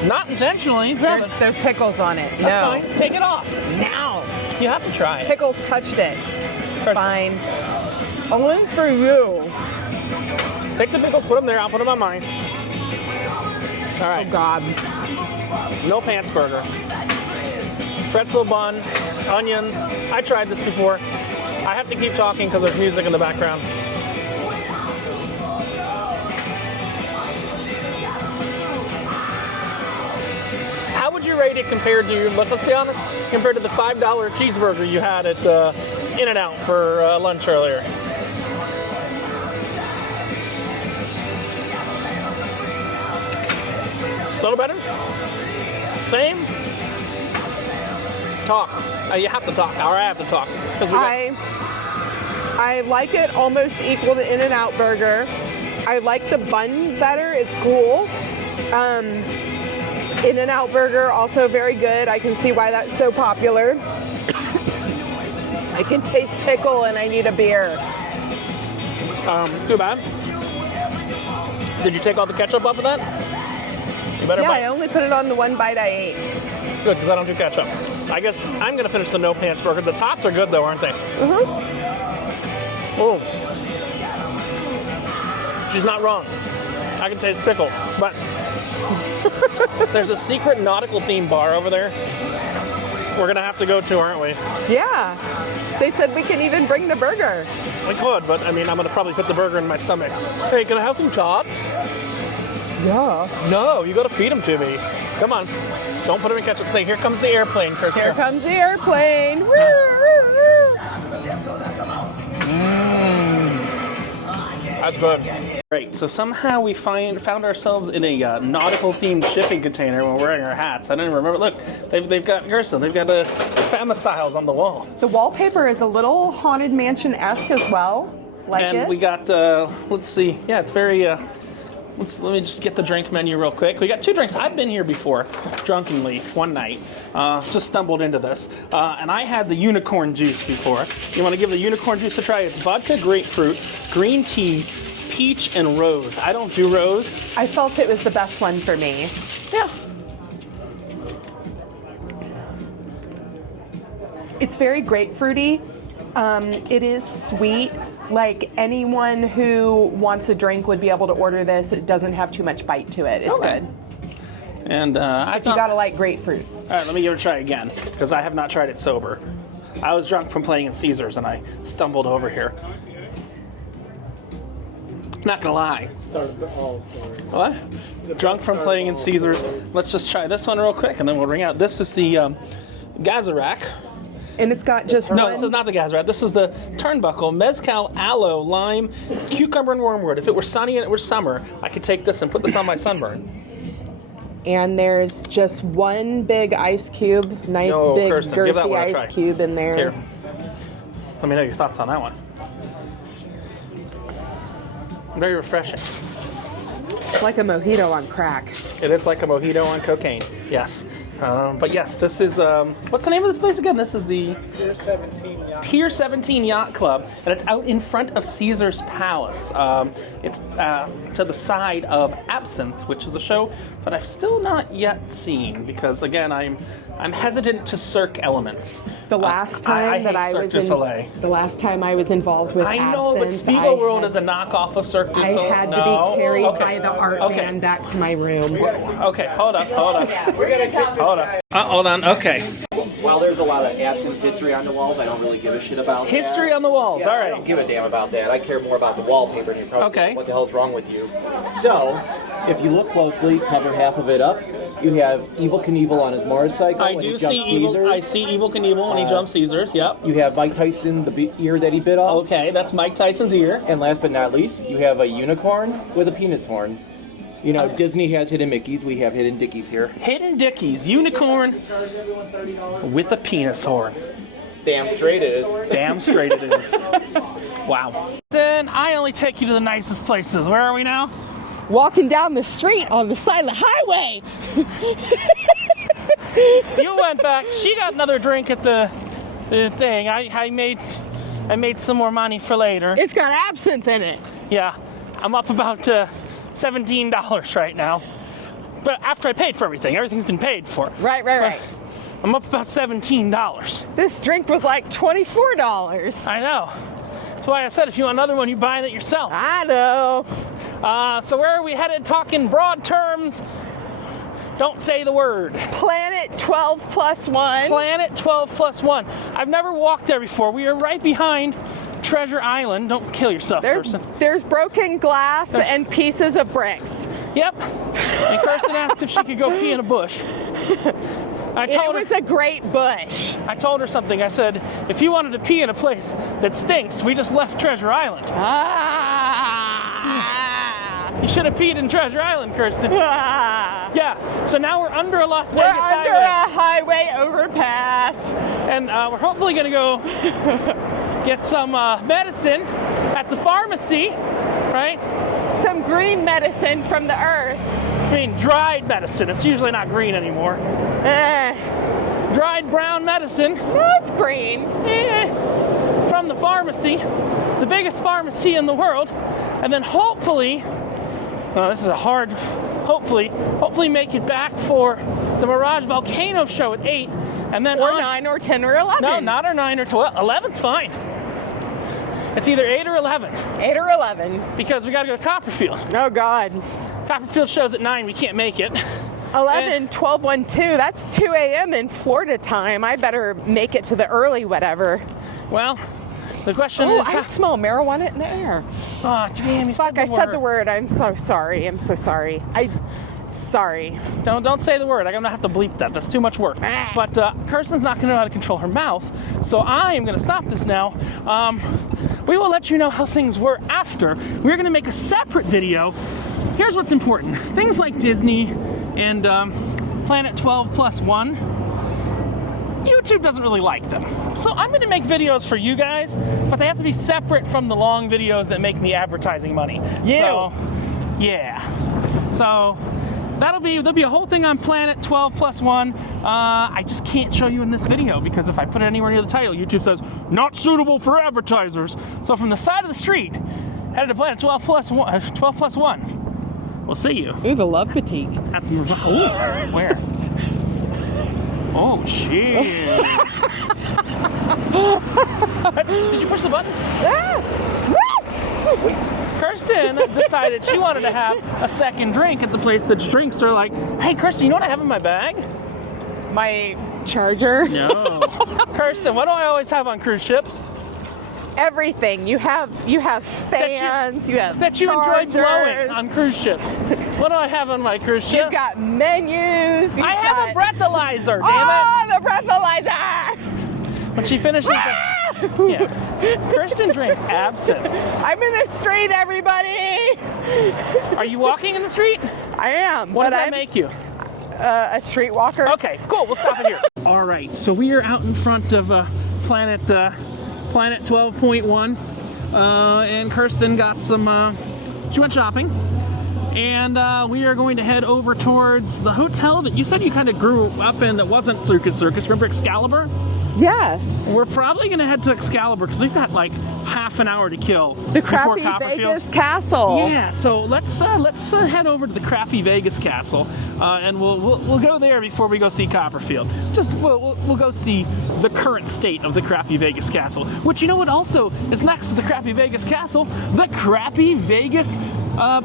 not intentionally. There's pickles on it. That's fine. Take it off. Now. You have to try it. Pickles touched it. Kirsten, Fine. Only for you. Take the pickles, put them there. I'll put them on mine. All right. Oh, God. No Pants burger. Pretzel bun, onions. I tried this before. I have to keep talking because there's music in the background. How would you rate it compared to, let's be honest, compared to the $5 cheeseburger you had at In-N-Out for lunch earlier? A little better? Same? Talk. You have to talk, or I have to talk. I like it almost equal to In-N-Out burger. I like the bun better. It's cool. In-N-Out burger also very good. I can see why that's so popular. I can taste pickle and I need a beer. Too bad. Did you take all the ketchup off of that? You better Yeah, bite. I only put it on the one bite I ate. Good, because I don't do ketchup. I guess I'm going to finish the No Pants burger. The tots are good, though, aren't they? Oh. She's not wrong. I can taste pickle. But there's a secret nautical theme bar over there we're going to have to go to, aren't we? Yeah. They said we can even bring the burger. We could, but I mean, I'm going to probably put the burger in my stomach. Hey, can I have some tots? Yeah. No, you got to feed them to me. Come on. Don't put them in ketchup. Say, here comes the airplane, Kirsten. Here comes the airplane. That's good. Great. So somehow we found ourselves in a nautical themed shipping container while wearing our hats. I didn't remember. Look, they've got Gerson. They've got famiciles on the wall. The wallpaper is a little Haunted Mansion-esque as well. Like And it. we got let's see. Yeah, it's very. Let me just get the drink menu real quick. We got 2 drinks. I've been here before, drunkenly, one night. Just stumbled into this. And I had the unicorn juice before. You want to give the unicorn juice a try? It's vodka, grapefruit, green tea, peach, and rose. I don't do rose. I felt it was the best one for me. Yeah. It's very grapefruity. It is sweet. Like anyone who wants a drink would be able to order this. It doesn't have too much bite to it. It's Okay. good. And But you gotta like grapefruit. All right, let me give it a try again, because I have not tried it sober. I was drunk from playing in Caesars, and I stumbled over here. Not gonna lie. What? Drunk from playing in Caesars. Let's just try this one real quick, and then we'll ring out. This is the Gazerac. And it's got just No, one. this is not the Gazerac. This is the Turnbuckle, Mezcal, Aloe, Lime, Cucumber, and Wormwood. If it were sunny and it were summer, I could take this and put this on my sunburn. And there's just one big ice cube. Nice No, big Kirsten, give that girthy one a ice try. cube in there. Here. Let me know your thoughts on that one. Very refreshing. It's like a mojito on crack. It is like a mojito on cocaine. Yes. But yes, this is, what's the name of this place again? This is the Pier 17 Yacht Club, and it's out in front of Caesar's Palace. It's to the side of Absinthe, which is a show that I've still not yet seen because, again, I'm hesitant to Cirque elements. The last time that I was the last time I was involved with I know, but Absinthe, Spiegel World is a knockoff of Cirque du I Soleil. had to be carried Okay. by the art van back to my room. Okay, hold on. Hold on. Okay. while there's a lot of absent history on the walls, I don't really give a shit about History that. on the walls, Yeah, all I right. don't give a damn about that. I care more about the wallpaper, and you're probably Okay. thinking, what the hell's wrong with you? So, if you look closely, cover half of it up, you have Evel Knievel on his motorcycle I when do he see jumps Caesars. I see Evel Knievel when he jumps Caesars, yep. You have Mike Tyson, the ear that he bit off. Okay, that's Mike Tyson's ear. And last but not least, you have a unicorn with a penis horn. You know, Disney has hidden Mickeys, we have hidden Dickies here. Hidden Dickies, unicorn with a penis horn. Damn straight it is. Damn straight it is. Wow. Then I only take you to the nicest places. Where are we now? Walking down the street on the side of the highway. You went back. She got another drink at the thing. I made some more money for later. It's got absinthe in it. Yeah, I'm up about $17 right now. But after I paid for everything's been paid for. Right. I'm up about $17. This drink was like $24. I know. That's why I said if you want another one, you buy it yourself. I know. So where are we headed? Talking broad terms. Don't say the word. Planet 12+1. Planet 12+1. I've never walked there before. We are right behind Treasure Island. Don't kill yourself, Kirsten. There's broken glass and pieces of bricks. Yep. And Kirsten asked if she could go pee in a bush. It was a great bush. I told her something. I said, if you wanted to pee in a place that stinks, we just left Treasure Island. You should have peed in Treasure Island, Kirsten. Yeah, so now we're under a Las Vegas highway. We're under a highway overpass. And we're hopefully going to go get some medicine at the pharmacy, right? Some green medicine from the earth. I mean, dried medicine. It's usually not green anymore. Dried brown medicine. No, it's green. From the pharmacy, the biggest pharmacy in the world. And then hopefully, this is a hard, hopefully make it back for the Mirage Volcano show at 8. And then Or 9 or 10 or 11. No, not or 9 or 12. 11's fine. It's either 8 or 11. 8 or 11. Because we got to go to Copperfield. Oh, God. Copperfield show's at 9. We can't make it. 11, 12, 1, 2. That's 2 a.m. in Florida time. I better make it to the early whatever. Well, the question is... I smell marijuana in the air. Oh, damn, you Fuck, said the word. I said the word. I'm so sorry. Sorry. Don't say the word. I'm going to have to bleep that. That's too much work. But Kirsten's not going to know how to control her mouth, so I am going to stop this now. We will let you know how things were after. We're going to make a separate video. Here's what's important. Things like Disney and Planet 12+1, YouTube doesn't really like them. So I'm going to make videos for you guys, but they have to be separate from the long videos that make me advertising money. So, yeah. So there'll be a whole thing on Planet 12+1. I just can't show you in this video because if I put it anywhere near the title, YouTube says not suitable for advertisers. So from the side of the street, headed to Planet 12+1. We'll see you. Ooh, the Love Boutique. At the where? Oh shit! Did you push the button? Kirsten decided she wanted to have a second drink at the place that drinks are like, hey Kirsten, you know what I have in my bag? My charger? No. Kirsten, what do I always have on cruise ships? Everything. You have fans, you have that you chargers. enjoy blowing on cruise ships. What do I have on my cruise ship? You've got menus. I have a breathalyzer, damn it! Oh, the breathalyzer! When she finishes yeah. Kirsten drank absinthe. I'm in the street, everybody! Are you walking in the street? I am. What does that make you? A streetwalker. Okay, cool. We'll stop it here. All right, so we are out in front of Planet 12.1, and Kirsten got some. She went shopping, and we are going to head over towards the hotel that you said you kind of grew up in that wasn't Circus. Remember Excalibur? Yes. We're probably going to head to Excalibur because we've got like half an hour to kill the before crappy Copperfield. Vegas castle. Yeah, so let's head over to the crappy Vegas castle, and we'll go there before we go see Copperfield. Just we'll go see the current state of the crappy Vegas castle, which you know what also is next to the crappy Vegas castle, the crappy Vegas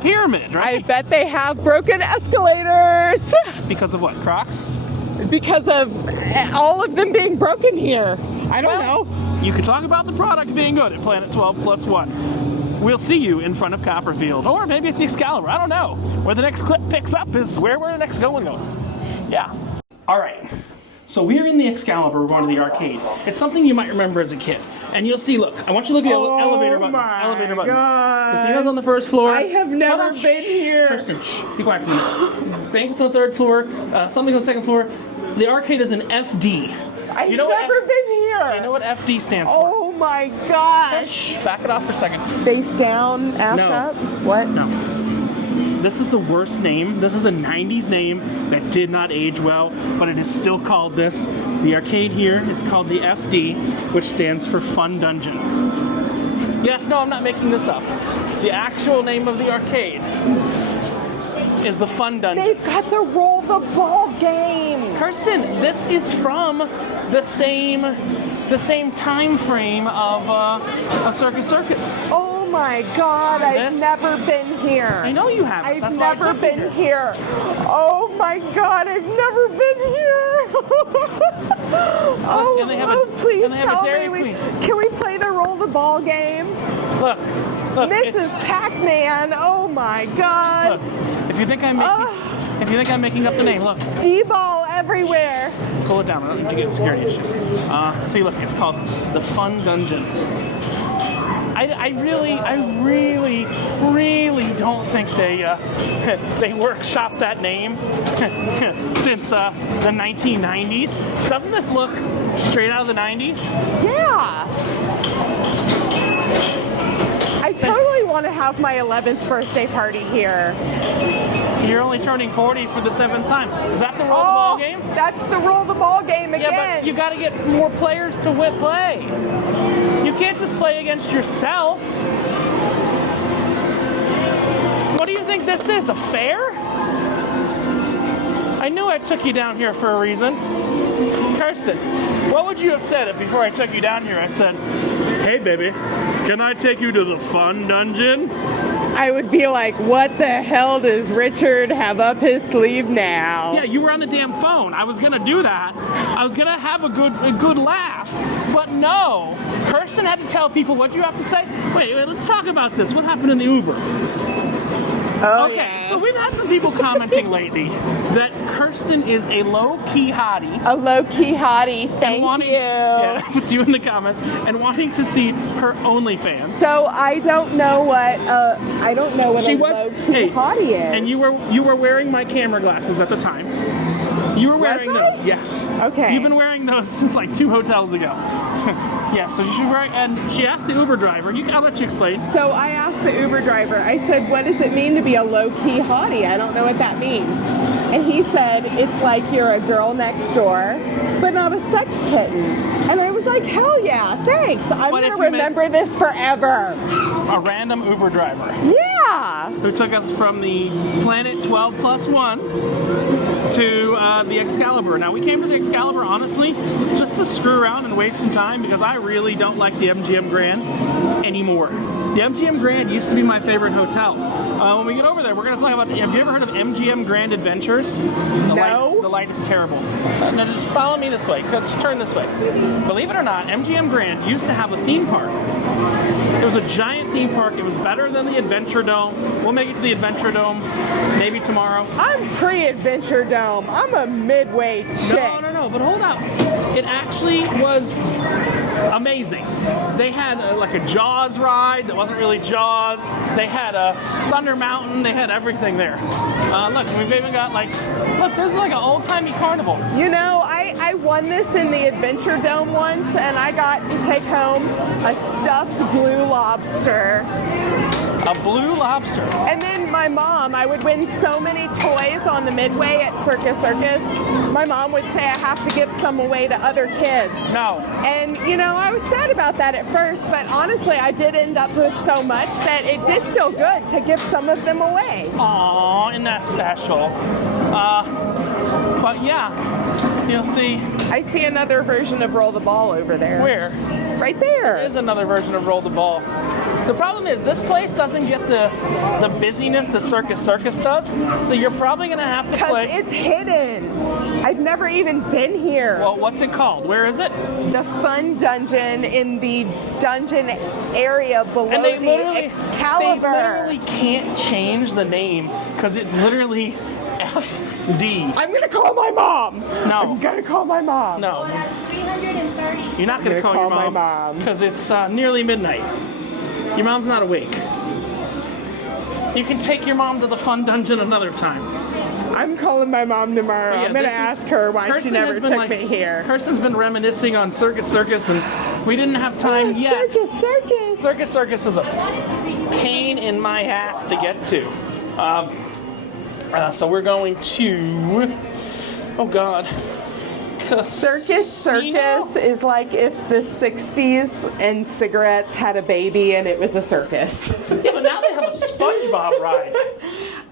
pyramid, right? I bet they have broken escalators. Because of what? Crocs? because of all of them being broken here. I don't know. You could talk about the product being good at Planet 12 Plus One. We'll see you in front of Copperfield, or maybe at the Excalibur. I don't know. Where the next clip picks up is where we're next going. Yeah. All right. So we're in the Excalibur, we're going to the arcade. It's something you might remember as a kid. And you'll see, look, I want you to look at the elevator buttons. Elevator buttons. Casino's on the first floor. I have never been here. Kirsten, shh, be quiet for me. Banquet's on the third floor, something on the second floor. The arcade is an FD. I've never been here. Do you know what FD stands for? Oh my gosh. Shh, back it off for a second. Face down, ass No. up? What? No. This is the worst name. This is a 90s name that did not age well, but it is still called this. The arcade here is called the FD, which stands for Fun Dungeon. Yes, no, I'm not making this up. The actual name of the arcade is the Fun Dungeon. They've got the roll the ball game. Kirsten, this is from the same time frame of Circus Circus. Oh my God, I've never been here. I know you haven't. I've never been here. Oh my God, I've never been here. And they have a- please and they have a tell Dairy me. Queen. Can we play the roll the ball game? Look, Mrs. Pac-Man. Oh my God. Look, if you think I'm making up the name, look. Skee-ball everywhere. Cool it down. I don't need to get security issues. See, look, it's called the Fun Dungeon. I really don't think they workshopped that name since the 1990s. Doesn't this look straight out of the 90s? Yeah. I totally want to have my 11th birthday party here. You're only turning 40 for the 7th time. Is that the roll the ball game? That's the roll the ball game again. Yeah, but you got to get more players to play. You can't just play against yourself. What do you think this is, a fair? I knew I took you down here for a reason. Kirsten, what would you have said if before I took you down here I said, "Hey baby, can I take you to the Fun Dungeon?" I would be like, what the hell does Richard have up his sleeve now? Yeah, you were on the damn phone. I was gonna do that. I was gonna have a good laugh. But no, Kirsten had to tell people what you have to say. Wait, let's talk about this. What happened in the Uber? Oh, Okay, yes. so we've had some people commenting lately that Kirsten is a low-key hottie. A low-key hottie, thank you. Yeah, puts you in the comments, and wanting to see her OnlyFans. So I don't know what She a was low-key hottie is. and you were wearing my camera glasses at the time. You were wearing I? those, yes. Okay. You've been wearing those since like 2 hotels ago. Yeah, so she wearing, and she asked the Uber driver. I'll let you explain. So I asked the Uber driver, I said, what does it mean to be a low-key hottie? I don't know what that means. And he said, it's like you're a girl next door, but not a sex kitten. And I was like, hell yeah, thanks. I'm What going if to you remember this forever. A random Uber driver Yeah. who took us from the Planet 12 Plus One to the Excalibur. Now, we came to the Excalibur, honestly, just to screw around and waste some time because I really don't like the MGM Grand anymore. The MGM Grand used to be my favorite hotel. When we get over there, we're going to talk about, have you ever heard of MGM Grand Adventures? The light is terrible. Now, just follow me this way. Just turn this way. Believe it or not, MGM Grand used to have a theme park. It was a giant theme park. It was better than the Adventure Dome. We'll make it to the Adventure Dome maybe tomorrow. I'm pre-Adventure Dome. I'm a midway chick. No, but hold up. It actually was amazing. They had like a Jaws ride that wasn't really Jaws. They had a Thunder Mountain. They had everything there. Look, we've even got look, there's like an old-timey carnival. You know, I won this in the Adventure Dome once, and I got to take home a stuffed blue lobster. A blue lobster. And then my mom, I would win so many toys on the Midway at Circus Circus. My mom would say I have to give some away to other kids. No. And, you know, I was sad about that at first, but honestly, I did end up with so much that it did feel good to give some of them away. Aw, isn't that special? But yeah, you'll see. I see another version of Roll the Ball over there. Where? Right there. There is another version of Roll the Ball. The problem is this place doesn't get the busyness that Circus Circus does, so you're probably gonna have to play. Because it's hidden. I've never even been here. Well, what's it called? Where is it? The Fun Dungeon in the dungeon area below And they the literally, Excalibur. They literally can't change the name because it's literally FD. I'm gonna call my mom. No. I'm gonna call my mom. No, It has 330. you're not gonna I'm call gonna your call my mom mom. because it's nearly midnight. Your mom's not awake. You can take your mom to the Fun Dungeon another time. I'm calling my mom tomorrow. But yeah, I'm gonna this is- ask her why Kirsten she never has been, took me here. Kirsten's been reminiscing on Circus Circus, and we didn't have time yet. Circus. Circus Circus is a pain in my ass to get to. So we're going to, oh God, Circus Circus is like if the 60s and cigarettes had a baby and it was a circus. Yeah, but now they have a SpongeBob ride.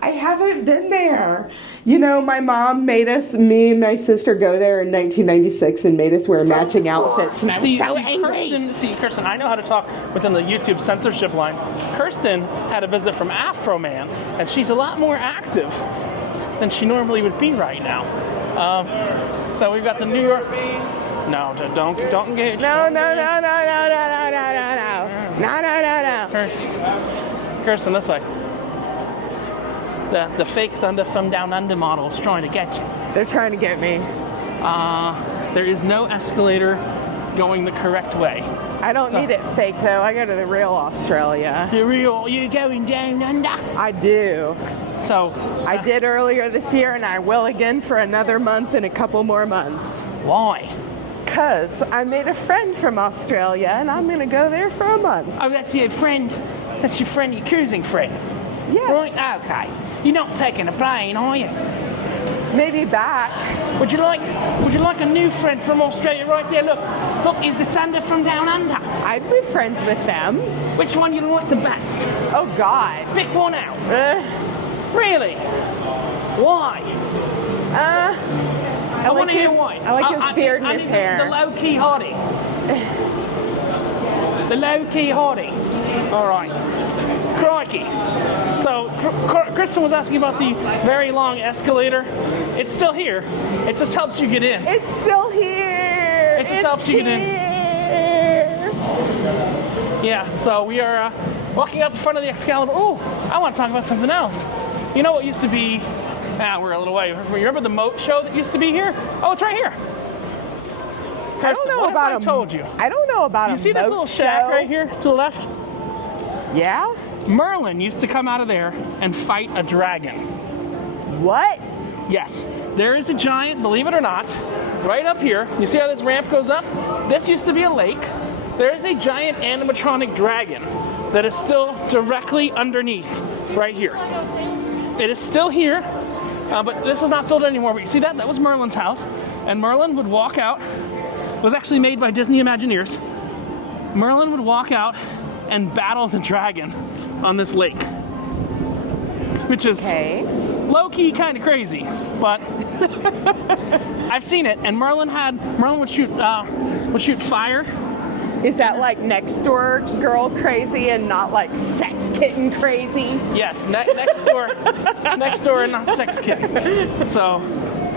I haven't been there. You know, my mom made me and my sister go there in 1996 and made us wear matching outfits, and I was so angry. Kirsten, I know how to talk within the YouTube censorship lines. Kirsten had a visit from Afro Man, and she's a lot more active than she normally would be right now. So we've got the New York. No, don't engage. No. Kirsten, this way. The fake Thunder from Down Under model is trying to get you. They're trying to get me. There is no escalator going the correct way. I don't need it fake though. I go to the real Australia. You're going down under? I do. So I did earlier this year, and I will again for another month and a couple more months. Why? Because I made a friend from Australia, and I'm going to go there for a month. Oh, that's your friend. That's your friend, your cruising friend. Yes. Right, okay. You're not taking a plane, are you? Maybe back. Would you like a new friend from Australia right there? Look, is the Thunder from Down Under? I'd be friends with them. Which one you like the best? Oh, God. Pick one out. Really? Why? I want to hear why. I like his beard and his hair. The low-key hottie. The low-key hottie. All right. Crikey. So, Kristen was asking about the very long escalator. It's still here. It just helps you get in. It's still here. It just helps you get in. Yeah, so we are walking out the front of the Excalibur. Oh, I want to talk about something else. You know what used to be, we're a little way. Remember the Moat show that used to be here? Oh, it's right here. Kirsten, I don't know what about if I told you. I don't know about You see this little shack right here to the left? Yeah? Merlin used to come out of there and fight a dragon. What? Yes, there is a giant, believe it or not, right up here. You see how this ramp goes up? This used to be a lake. There is a giant animatronic dragon that is still directly underneath right here. It is still here, but this is not filled anymore. But you see that? That was Merlin's house. And Merlin would walk out. It was actually made by Disney Imagineers. Merlin would walk out and battle the dragon on this lake. Which is low-key kind of crazy, but I've seen it. And Merlin would shoot fire. Is that like next door girl crazy and not like sex kitten crazy? Yes, next door and not sex kitten. So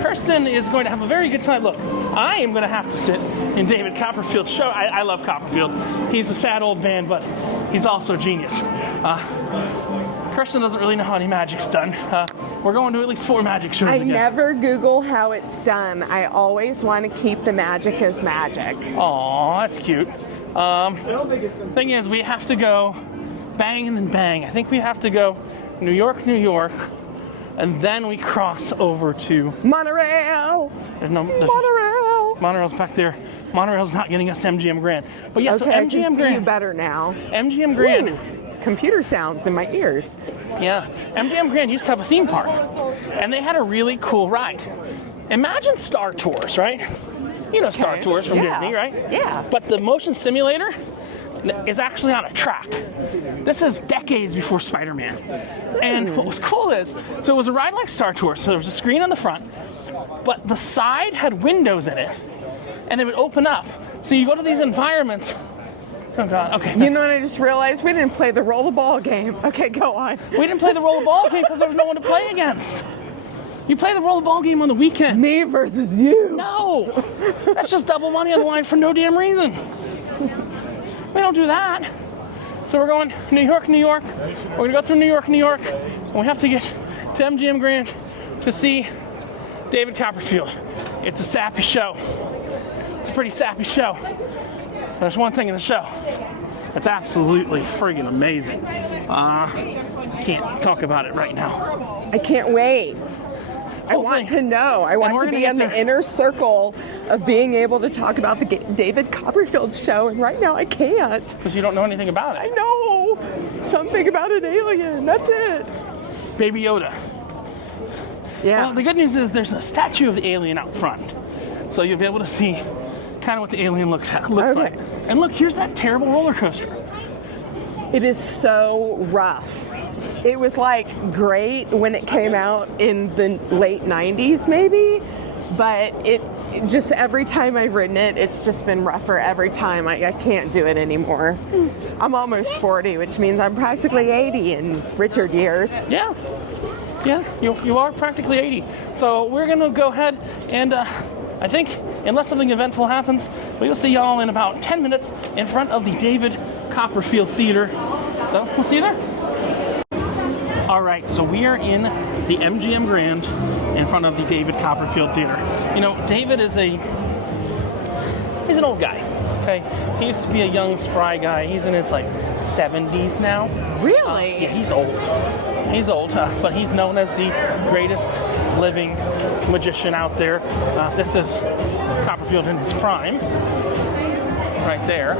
Kirsten is going to have a very good time. Look, I am going to have to sit in David Copperfield's show. I love Copperfield. He's a sad old man, but he's also a genius. Kirsten doesn't really know how any magic's done. We're going to at least 4 magic shows I again. never Google how it's done. I always want to keep the magic as magic. Aw, that's cute. Thing is, we have to go bang and then bang. I think we have to go New York, and then we cross over to Monorail. Monorail. Monorail's back there. Monorail's not getting us to MGM Grand. But yeah, so Okay, I MGM can see Grand. you better now. MGM Grand. Ooh, computer sounds in my ears. Yeah, MGM Grand used to have a theme park, and they had a really cool ride. Imagine Star Tours, right? You know Star Tours from Disney, right? Yeah. But the motion simulator is actually on a track. This is decades before Spider-Man. And what was cool is, so it was a ride like Star Tours, so there was a screen on the front, but the side had windows in it, and they would open up. So you go to these environments, Oh God. Okay. You know what I just realized? We didn't play the roll the ball game. Okay, go on. We didn't play the roll the ball game because there was no one to play against. You play the roll the ball game on the weekend. Me versus you. No, that's just double money on the line for no damn reason. We don't do that. So we're going New York, New York. We're gonna go through New York, New York, and we have to get to MGM Grand to see David Copperfield. It's a sappy show. It's a pretty sappy show. There's one thing in the show that's absolutely friggin' amazing. I can't talk about it right now. I can't wait. I want Hopefully. to know. I want we're to gonna be get in the there. inner circle of being able to talk about the David Copperfield show, and right now I can't. Because you don't know anything about I it. know something about an alien. That's it. Baby Yoda. Yeah. Well, the good news is there's a statue of the alien out front. So you'll be able to see kind of what the alien looks Okay. like. And look, here's that terrible roller coaster. It is so rough. It was like great when it came out in the late 90s maybe, but it just every time I've ridden it, it's just been rougher every time. I can't do it anymore. I'm almost 40, which means I'm practically 80 in Richard years. Yeah. Yeah, you are practically 80. So we're going to go ahead and I think, unless something eventful happens, we will see y'all in about 10 minutes in front of the David Copperfield Theater. So we'll see you there. All right, so we are in the MGM Grand in front of the David Copperfield Theater. You know, David is he's an old guy, okay? He used to be a young, spry guy. He's in his, 70s now. Really? Yeah, he's old. He's old, but he's known as the greatest living magician out there. This is Copperfield in his prime. Right there.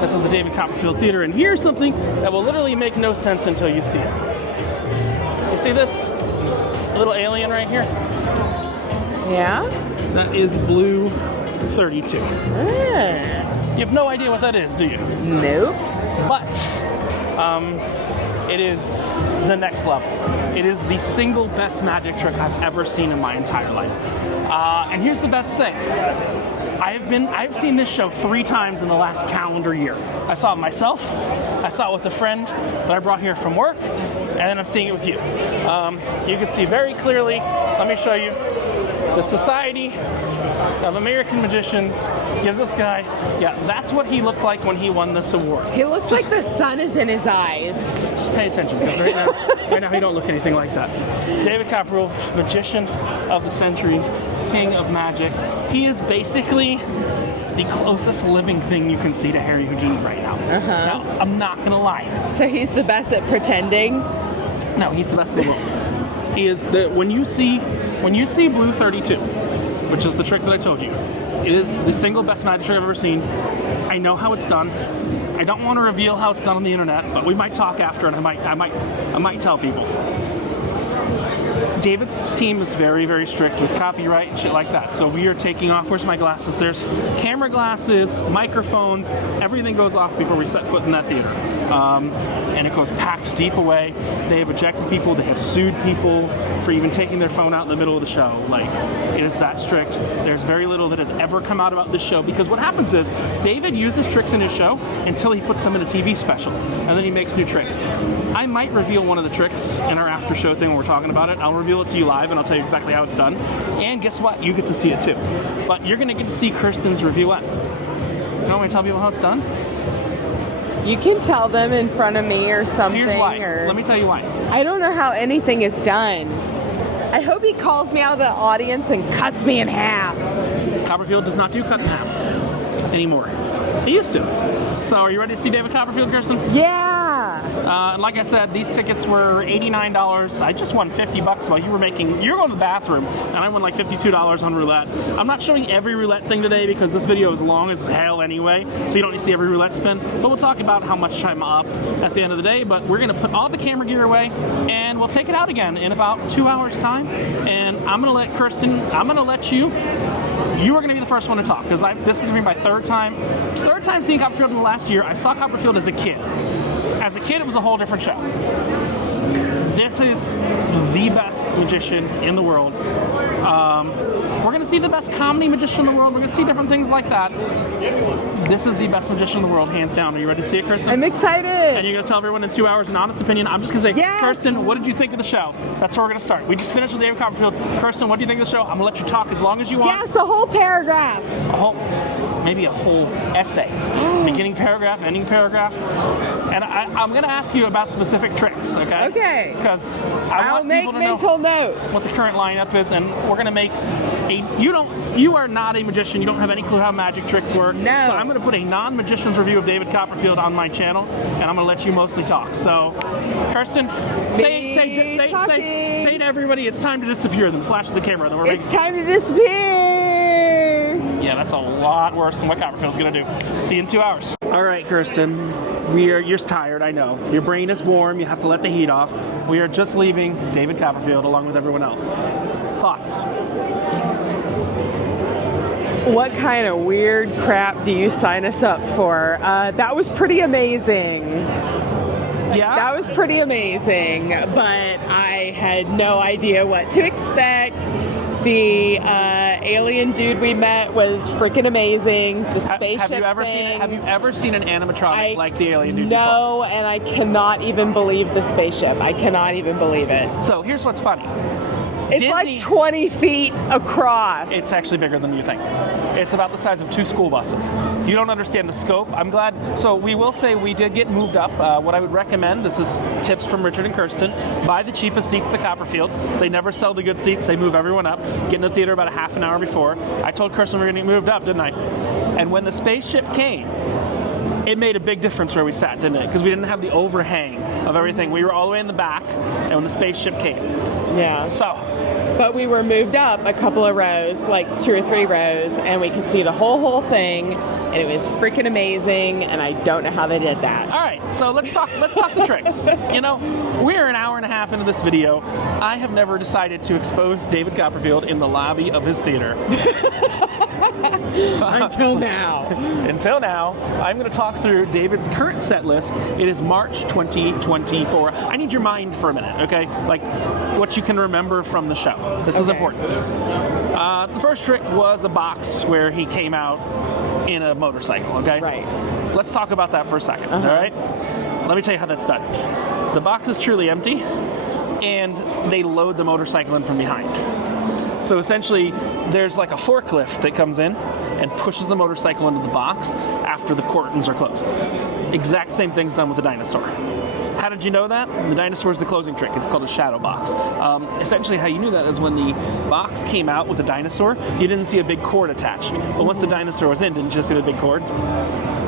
This is the David Copperfield Theater, and here's something that will literally make no sense until you see it. You see this little alien right here? Yeah? That is Blue 32. You Ah. have no idea what that is, do you? Nope. But it is the next level. It is the single best magic trick I've ever seen in my entire life. And here's the best thing. I've seen this show 3 times in the last calendar year. I saw it myself, I saw it with a friend that I brought here from work, and then I'm seeing it with you. You can see very clearly, let me show you, the Society of American Magicians gives this guy, yeah, that's what he looked like when he won this award. He looks like the sun is in his eyes. Just pay attention, because right now he don't look anything like that. David Copperfield, magician of the century, king of magic. He is basically the closest living thing you can see to Harry Houdini right now. Now, I'm not gonna lie. So he's the best at pretending? No, he's the best in the world. He is when you see Blue 32, which is the trick that I told you, it is the single best magic trick I've ever seen. I know how it's done. I don't want to reveal how it's done on the internet, but we might talk after, and I might tell people. David's team is very, very strict with copyright and shit like that. So we are taking off, where's my glasses? There's camera glasses, microphones, everything goes off before we set foot in that theater. And it goes packed deep away. They have ejected people, they have sued people for even taking their phone out in the middle of the show. Like, it is that strict. There's very little that has ever come out about this show, because what happens is David uses tricks in his show until he puts them in a TV special, and then he makes new tricks. I might reveal one of the tricks in our after show thing when we're talking about it. I'll reveal it to you live, and I'll tell you exactly how it's done. And guess what? You get to see it too. But you're gonna get to see Kirsten's reviewette. You want me to tell people how it's done? You can tell them in front of me or something. Here's why. Or Let me tell you why. I don't know how anything is done. I hope he calls me out of the audience and cuts me in half. Copperfield does not do cut in half anymore. He used to. So are you ready to see David Copperfield, Kirsten? Yeah. Like I said, these tickets were $89. I just won $50 while you were going to the bathroom, and I won like $52 on roulette. I'm not showing every roulette thing today because this video is long as hell anyway, so you don't need to see every roulette spin. But we'll talk about how much I'm up at the end of the day. But we're going to put all the camera gear away, and we'll take it out again in about 2 hours' time. And I'm going to let Kirsten, you are going to be the first one to talk, because this is going to be my third time seeing Copperfield in the last year. I saw Copperfield as a kid. As a kid, it was a whole different show. This This is the best magician in the world. We're going to see the best comedy magician in the world. We're going to see different things like that. This is the best magician in the world, hands down. Are you ready to see it, Kirsten? I'm excited. And you're going to tell everyone in 2 hours an honest opinion. I'm just going to say, Yes! Kirsten, what did you think of the show? That's where we're going to start. We just finished with David Copperfield. Kirsten, what do you think of the show? I'm going to let you talk as long as you want. Yes, a whole paragraph. Maybe a whole essay. Beginning paragraph, ending paragraph. And I'm going to ask you about specific tricks, okay? Okay. Because I'll make mental notes. What the current lineup is, and we're going to make you are not a magician. You don't have any clue how magic tricks work. No. So I'm going to put a non-magician's review of David Copperfield on my channel, and I'm going to let you mostly talk. So, Kirsten, say to everybody, it's time to disappear. Then flash to the camera. Then It's time to disappear. Yeah, that's a lot worse than what Copperfield's going to do. See you in 2 hours. All right, Kirsten. You're tired, I know. Your brain is warm. You have to let the heat off. We are just leaving David Copperfield along with everyone else. Thoughts? What kind of weird crap do you sign us up for? That was pretty amazing. Yeah? That was pretty amazing, but I had no idea what to expect. The alien dude we met was freaking amazing. The spaceship Have you ever seen an animatronic like the alien dude? No, and I cannot even believe the spaceship. I cannot even believe it. So here's what's funny. It's Disney, like 20 feet across. It's actually bigger than you think. It's about the size of 2 school buses. You don't understand the scope. I'm glad. So we will say we did get moved up. What I would recommend, this is tips from Richard and Kirsten, buy the cheapest seats to Copperfield. They never sell the good seats. They move everyone up. Get in the theater about a half an hour before. I told Kirsten we were going to get moved up, didn't I? And when the spaceship came, it made a big difference where we sat, didn't it? Because we didn't have the overhang of everything. We were all the way in the back, and when the spaceship came. Yeah. So. But we were moved up a couple of rows, like 2 or 3 rows, and we could see the whole thing, and it was freaking amazing, and I don't know how they did that. All right, so let's talk the tricks. You know, we're an hour and a half into this video. I have never decided to expose David Copperfield in the lobby of his theater. Until now. Until now, I'm going to talk through David's current set list. It is March 2024. I need your mind for a minute, okay? Like, what you can remember from the show. This is important. The first trick was a box where he came out in a motorcycle, okay? Right. Let's talk about that for a second, all right? Let me tell you how that's done. The box is truly empty, and they load the motorcycle in from behind. So essentially, there's like a forklift that comes in and pushes the motorcycle into the box after the curtains are closed. Exact same thing's done with the dinosaur. How did you know that? The dinosaur is the closing trick. It's called a shadow box. Essentially, how you knew that is when the box came out with the dinosaur, you didn't see a big cord attached. But once the dinosaur was in, didn't you just see the big cord?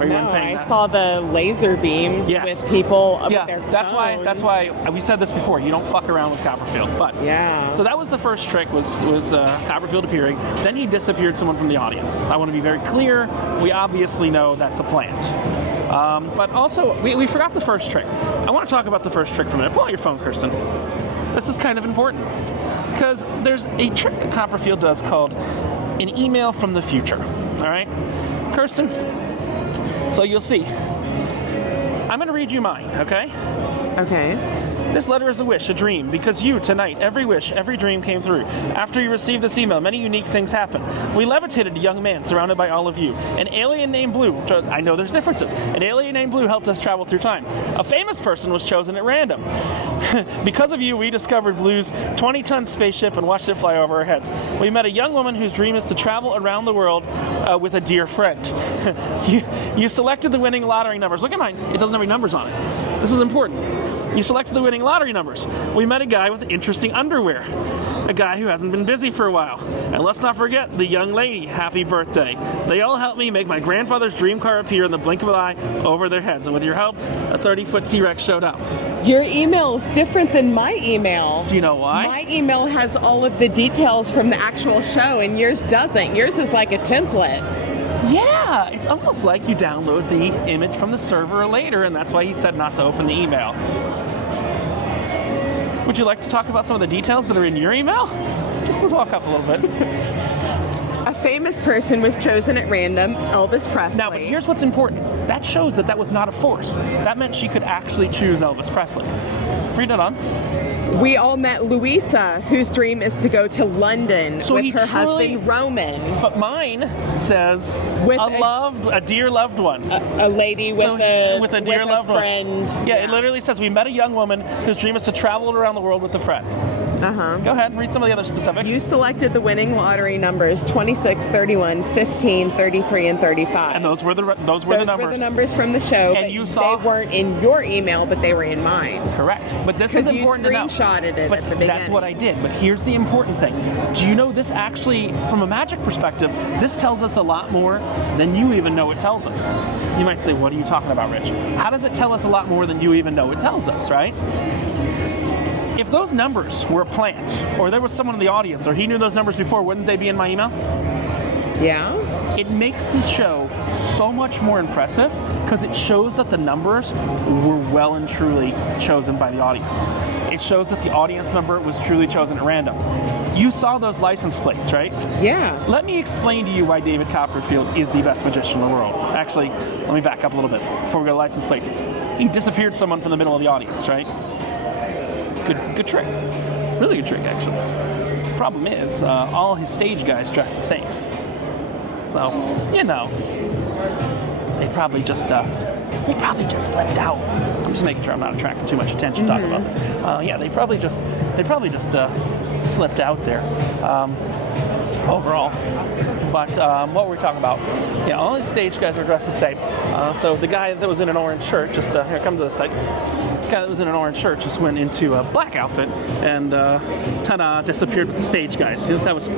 No, I saw the laser beams with people up with their phones. That's why we said this before. You don't fuck around with Copperfield. But yeah. So that was the first trick, was Copperfield appearing. Then he disappeared someone from the audience. I want to be very clear. We obviously know that's a plant. But also, we forgot the first trick. I want to talk about the first trick for a minute. Pull out your phone, Kirsten. This is kind of important. Because there's a trick that Copperfield does called an email from the future. All right? Kirsten? So you'll see. I'm going to read you mine, okay? Okay. This letter is a wish, a dream, because you, tonight, every wish, every dream came through. After you received this email, many unique things happened. We levitated a young man surrounded by all of you. An alien named Blue, I know there's differences. An alien named Blue helped us travel through time. A famous person was chosen at random. Because of you, we discovered Blue's 20-ton spaceship and watched it fly over our heads. We met a young woman whose dream is to travel around the world with a dear friend. You selected the winning lottery numbers. Look at mine. It doesn't have any numbers on it. This is important. You selected the winning lottery numbers. We met a guy with interesting underwear. A guy who hasn't been busy for a while. And let's not forget the young lady. Happy birthday. They all helped me make my grandfather's dream car appear in the blink of an eye over their heads. And with your help, a 30-foot T-Rex showed up. Your email is different than my email. Do you know why? My email has all of the details from the actual show, and yours doesn't. Yours is like a template. Yeah, it's almost like you download the image from the server later, and that's why he said not to open the email. Would you like to talk about some of the details that are in your email? Just let's walk up a little bit. A famous person was chosen at random, Elvis Presley. Now, but here's what's important. That shows that was not a force. That meant she could actually choose Elvis Presley. Read it on. We all met Louisa, whose dream is to go to London with her husband Roman. But mine says With a dear loved one. A lady with a dear loved friend. one. Yeah, it literally says we met a young woman whose dream is to travel around the world with a friend. Go ahead and read some of the other specifics. You selected the winning lottery numbers 26, 31, 15, 33, and 35. And those were the numbers. Those were the numbers from the show. And you saw they weren't in your email, but they were in mine. Correct. But this is important to know. Because you screenshotted it but at the beginning. That's what I did. But here's the important thing. Do you know this actually, from a magic perspective, this tells us a lot more than you even know it tells us. You might say, what are you talking about, Rich? How does it tell us a lot more than you even know it tells us, right? If those numbers were a plant, or there was someone in the audience, or he knew those numbers before, wouldn't they be in my email? Yeah. It makes the show so much more impressive because it shows that the numbers were well and truly chosen by the audience. It shows that the audience member was truly chosen at random. You saw those license plates, right? Yeah. Let me explain to you why David Copperfield is the best magician in the world. Actually, let me back up a little bit before we go to license plates. He disappeared someone from the middle of the audience, right? Good trick. Really good trick, actually. Problem is, all his stage guys dress the same. So, you know, they probably just slipped out. I'm just making sure I'm not attracting too much attention talking about this. Yeah, they probably just slipped out there overall. But what were we talking about? Yeah, all his stage guys were dressed the same. So the guy that was in an orange shirt here, come to the side. The guy that was in an orange shirt just went into a black outfit and ta-da, disappeared with the stage guys. That was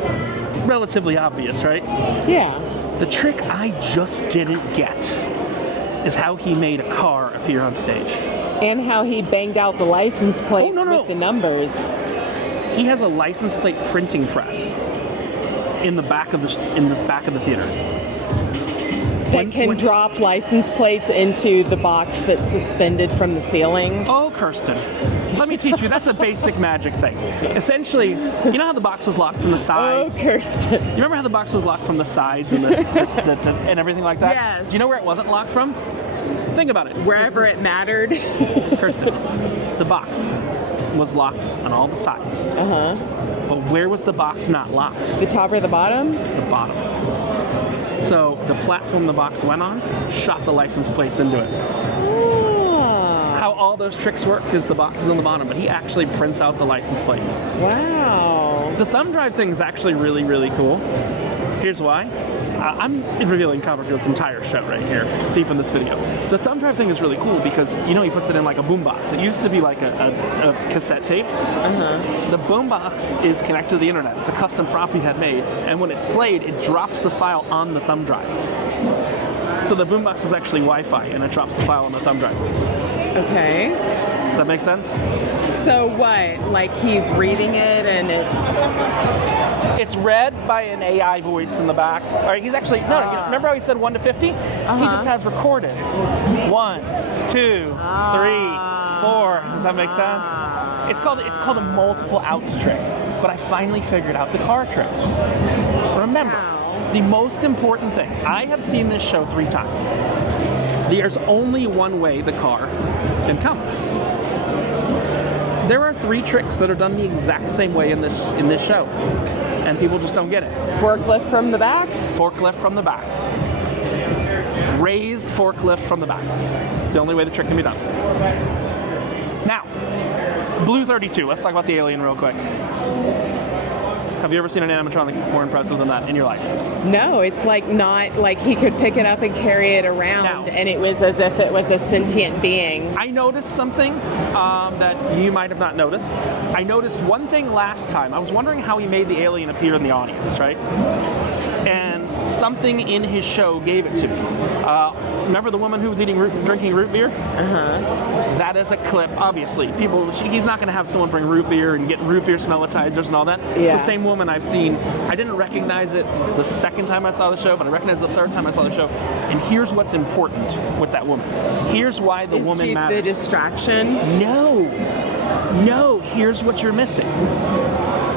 relatively obvious, right? Yeah. The trick I just didn't get is how he made a car appear on stage. And how he banged out the license plates with the numbers. He has a license plate printing press in the back of the theater. That can drop license plates into the box that's suspended from the ceiling. Oh, Kirsten, let me teach you. That's a basic magic thing. Essentially, you know how the box was locked from the sides? Oh, Kirsten. You remember how the box was locked from the sides and and everything like that? Yes. Do you know where it wasn't locked from? Think about it. Wherever it mattered. Kirsten, the box was locked on all the sides. But where was the box not locked? The top or the bottom? The bottom. So the platform the box went on shot the license plates into it. How all those tricks work is the box is on the bottom, but he actually prints out the license plates. Wow. The thumb drive thing is actually really, really cool. Here's why. I'm revealing Copperfield's entire show right here, deep in this video. The thumb drive thing is really cool because, you know, he puts it in like a boombox. It used to be like a cassette tape. The boombox is connected to the internet. It's a custom prop he had made, and when it's played, it drops the file on the thumb drive. So the boombox is actually Wi-Fi, and it drops the file on the thumb drive. Okay. Does that make sense? So what? Like he's reading it and it's read by an AI voice in the back. All right, he's actually remember how he said 1 to 50? He just has recorded 1, 2, 3, 4. Does that make sense? It's called a multiple outs trick. But I finally figured out the car trick. Remember, the most important thing. I have seen this show 3 times. There's only one way the car can come. There are 3 tricks that are done the exact same way in this show, and people just don't get it. Forklift from the back? Forklift from the back. Raised forklift from the back. It's the only way the trick can be done. Now, Blue 32. Let's talk about the alien real quick. Have you ever seen an animatronic more impressive than that in your life? No, it's like not like he could pick it up and carry it around and it was as if it was a sentient being. I noticed something that you might have not noticed. I noticed one thing last time. I was wondering how he made the alien appear in the audience, right? And something in his show gave it to me. Remember the woman who was drinking root beer? That is a clip, obviously. He's not going to have someone bring root beer and get root beer smellitizers and all that. Yeah. It's the same woman I've seen. I didn't recognize it the second time I saw the show, but I recognized it the third time I saw the show. And here's what's important with that woman. Here's why the woman matters. The distraction? No, here's what you're missing.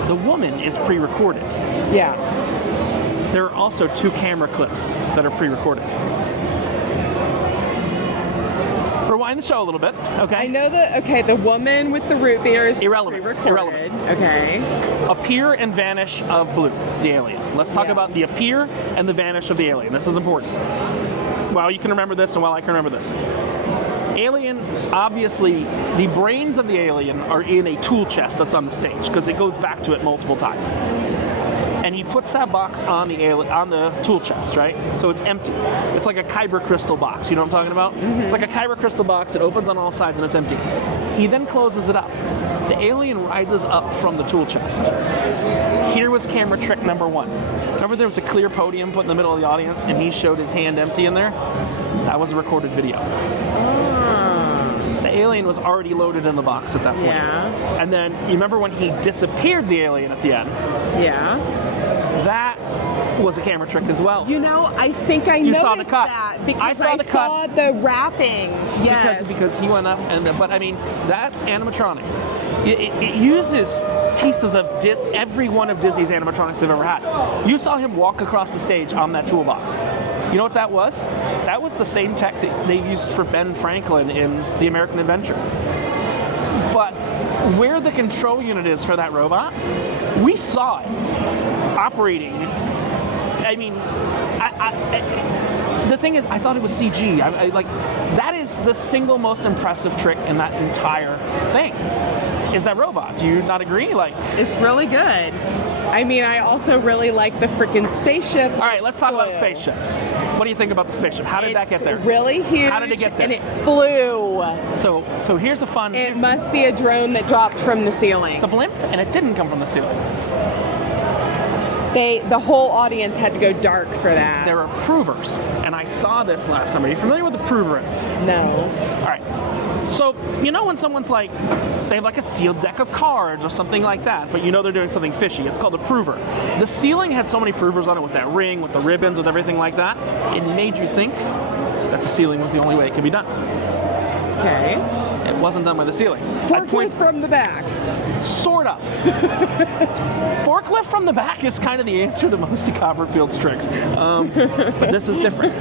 The woman is pre-recorded. Yeah. there are also 2 camera clips that are pre-recorded. Rewind the show a little bit, okay? I know that. Okay, the woman with the root beer is Irrelevant. pre-recorded. Okay. Appear and vanish of Blue, the alien. Let's talk about the appear and the vanish of the alien. This is important. Well, you can remember this, and well, I can remember this. Alien, obviously, the brains of the alien are in a tool chest that's on the stage because it goes back to it multiple times. And he puts that box on the tool chest, right? So it's empty. It's like a kyber crystal box. You know what I'm talking about? Mm-hmm. It's like a kyber crystal box. It opens on all sides and it's empty. He then closes it up. The alien rises up from the tool chest. Here was camera trick number 1. Remember there was a clear podium put in the middle of the audience and he showed his hand empty in there? That was a recorded video. The alien was already loaded in the box at that point. Yeah. And then, you remember when he disappeared the alien at the end? Yeah. That was a camera trick as well. You know, I think I You noticed saw the cut. that because I saw the cut. saw the wrapping. Yes. Because he went up, but I mean, that animatronic, it uses pieces of every one of Disney's animatronics they've ever had. You saw him walk across the stage on that toolbox. You know what that was? That was the same tech that they used for Ben Franklin in The American Adventure. But where the control unit is for that robot, we saw it operating. I mean, the thing is, I thought it was CG. Like, that is the single most impressive trick in that entire thing. Is that robot? Do you not agree? Like, It's really good. I mean, I also really like the freaking spaceship. all right, let's talk about the spaceship. What do you think about the spaceship? How did that get there? It's really huge. How did it get there? And it flew. So here's a fun. It must be a drone that dropped from the ceiling. It's a blimp, and it didn't come from the ceiling. The whole audience had to go dark for that. There are provers, and I saw this last summer. Are you familiar with the prover is? No. All right. So, you know when someone's like, they have like a sealed deck of cards or something like that, but you know they're doing something fishy. It's called a prover. The ceiling had so many provers on it with that ring, with the ribbons, with everything like that. It made you think that the ceiling was the only way it could be done. Okay. It wasn't done by the ceiling. Forklift from the back. Sort of. Forklift from the back is kind of the answer to most of Copperfield's tricks. But this is different.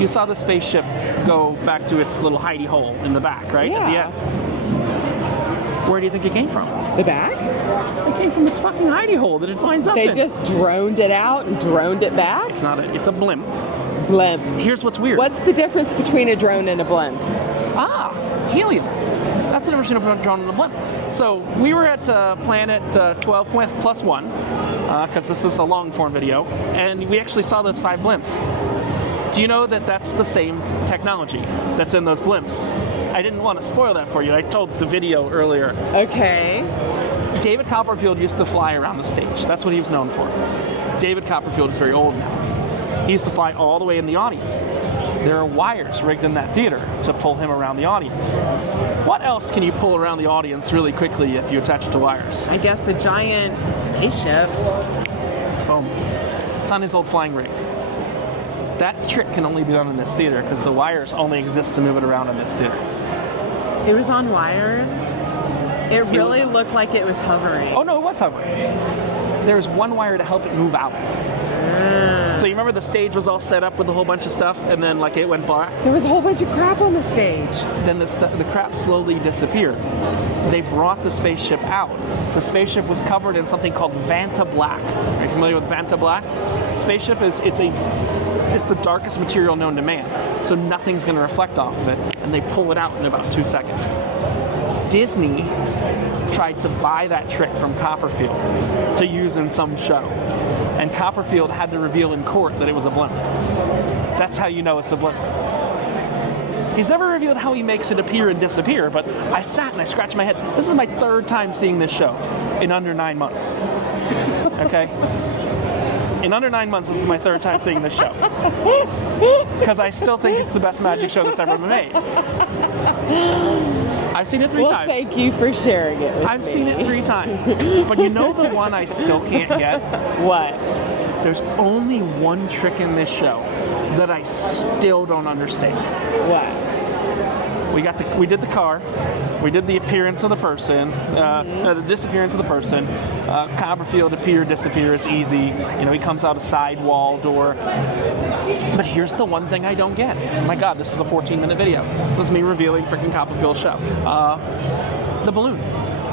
You saw the spaceship go back to its little hidey hole in the back, right? Yeah. At the end. Where do you think it came from? The back? It came from its fucking hidey hole that it finds up They in. just droned it out and droned it back? It's a blimp. Blimp. Here's what's weird. What's the difference between a drone and a blimp? Helium. That's the difference between a drone and a blimp. So we were at Planet 12 plus 1, because this is a long form video, and we actually saw those 5 blimps. Do you know that that's the same technology that's in those blimps? I didn't want to spoil that for you. I told the video earlier. Okay. David Copperfield used to fly around the stage. That's what he was known for. David Copperfield is very old now. He used to fly all the way in the audience. There are wires rigged in that theater to pull him around the audience. What else can you pull around the audience really quickly if you attach it to wires? I guess a giant spaceship. Boom. It's on his old flying rig. That trick can only be done in this theater because the wires only exist to move it around in this theater. It was on wires. It really looked like it was hovering. Oh no, it was hovering. There's one wire to help it move out. So you remember the stage was all set up with a whole bunch of stuff, and then like it went black? There was a whole bunch of crap on the stage. Then the crap slowly disappeared. They brought the spaceship out. The spaceship was covered in something called Vanta Black. Are you familiar with Vanta Black? Spaceship it's the darkest material known to man, so nothing's going to reflect off of it, and they pull it out in about 2 seconds. Disney tried to buy that trick from Copperfield to use in some show, and Copperfield had to reveal in court that it was a blimp. That's how you know it's a blimp. He's never revealed how he makes it appear and disappear, but I sat and I scratched my head. This is my 3rd time seeing this show in under 9 months. Okay? In under 9 months, this is my 3rd time seeing this show. Because I still think it's the best magic show that's ever been made. I've seen it 3 times. Thank you for sharing it with I've me. seen it 3 times. But you know the one I still can't get? What? There's only one trick in this show that I still don't understand. What? we did the car, we did the appearance of the person, the disappearance of the person. Copperfield, the Pier disappears easy. You know, he comes out a side wall door. But here's the one thing I don't get. Oh my God, this is a 14-minute video. This is me revealing freaking Copperfield's show. The balloon.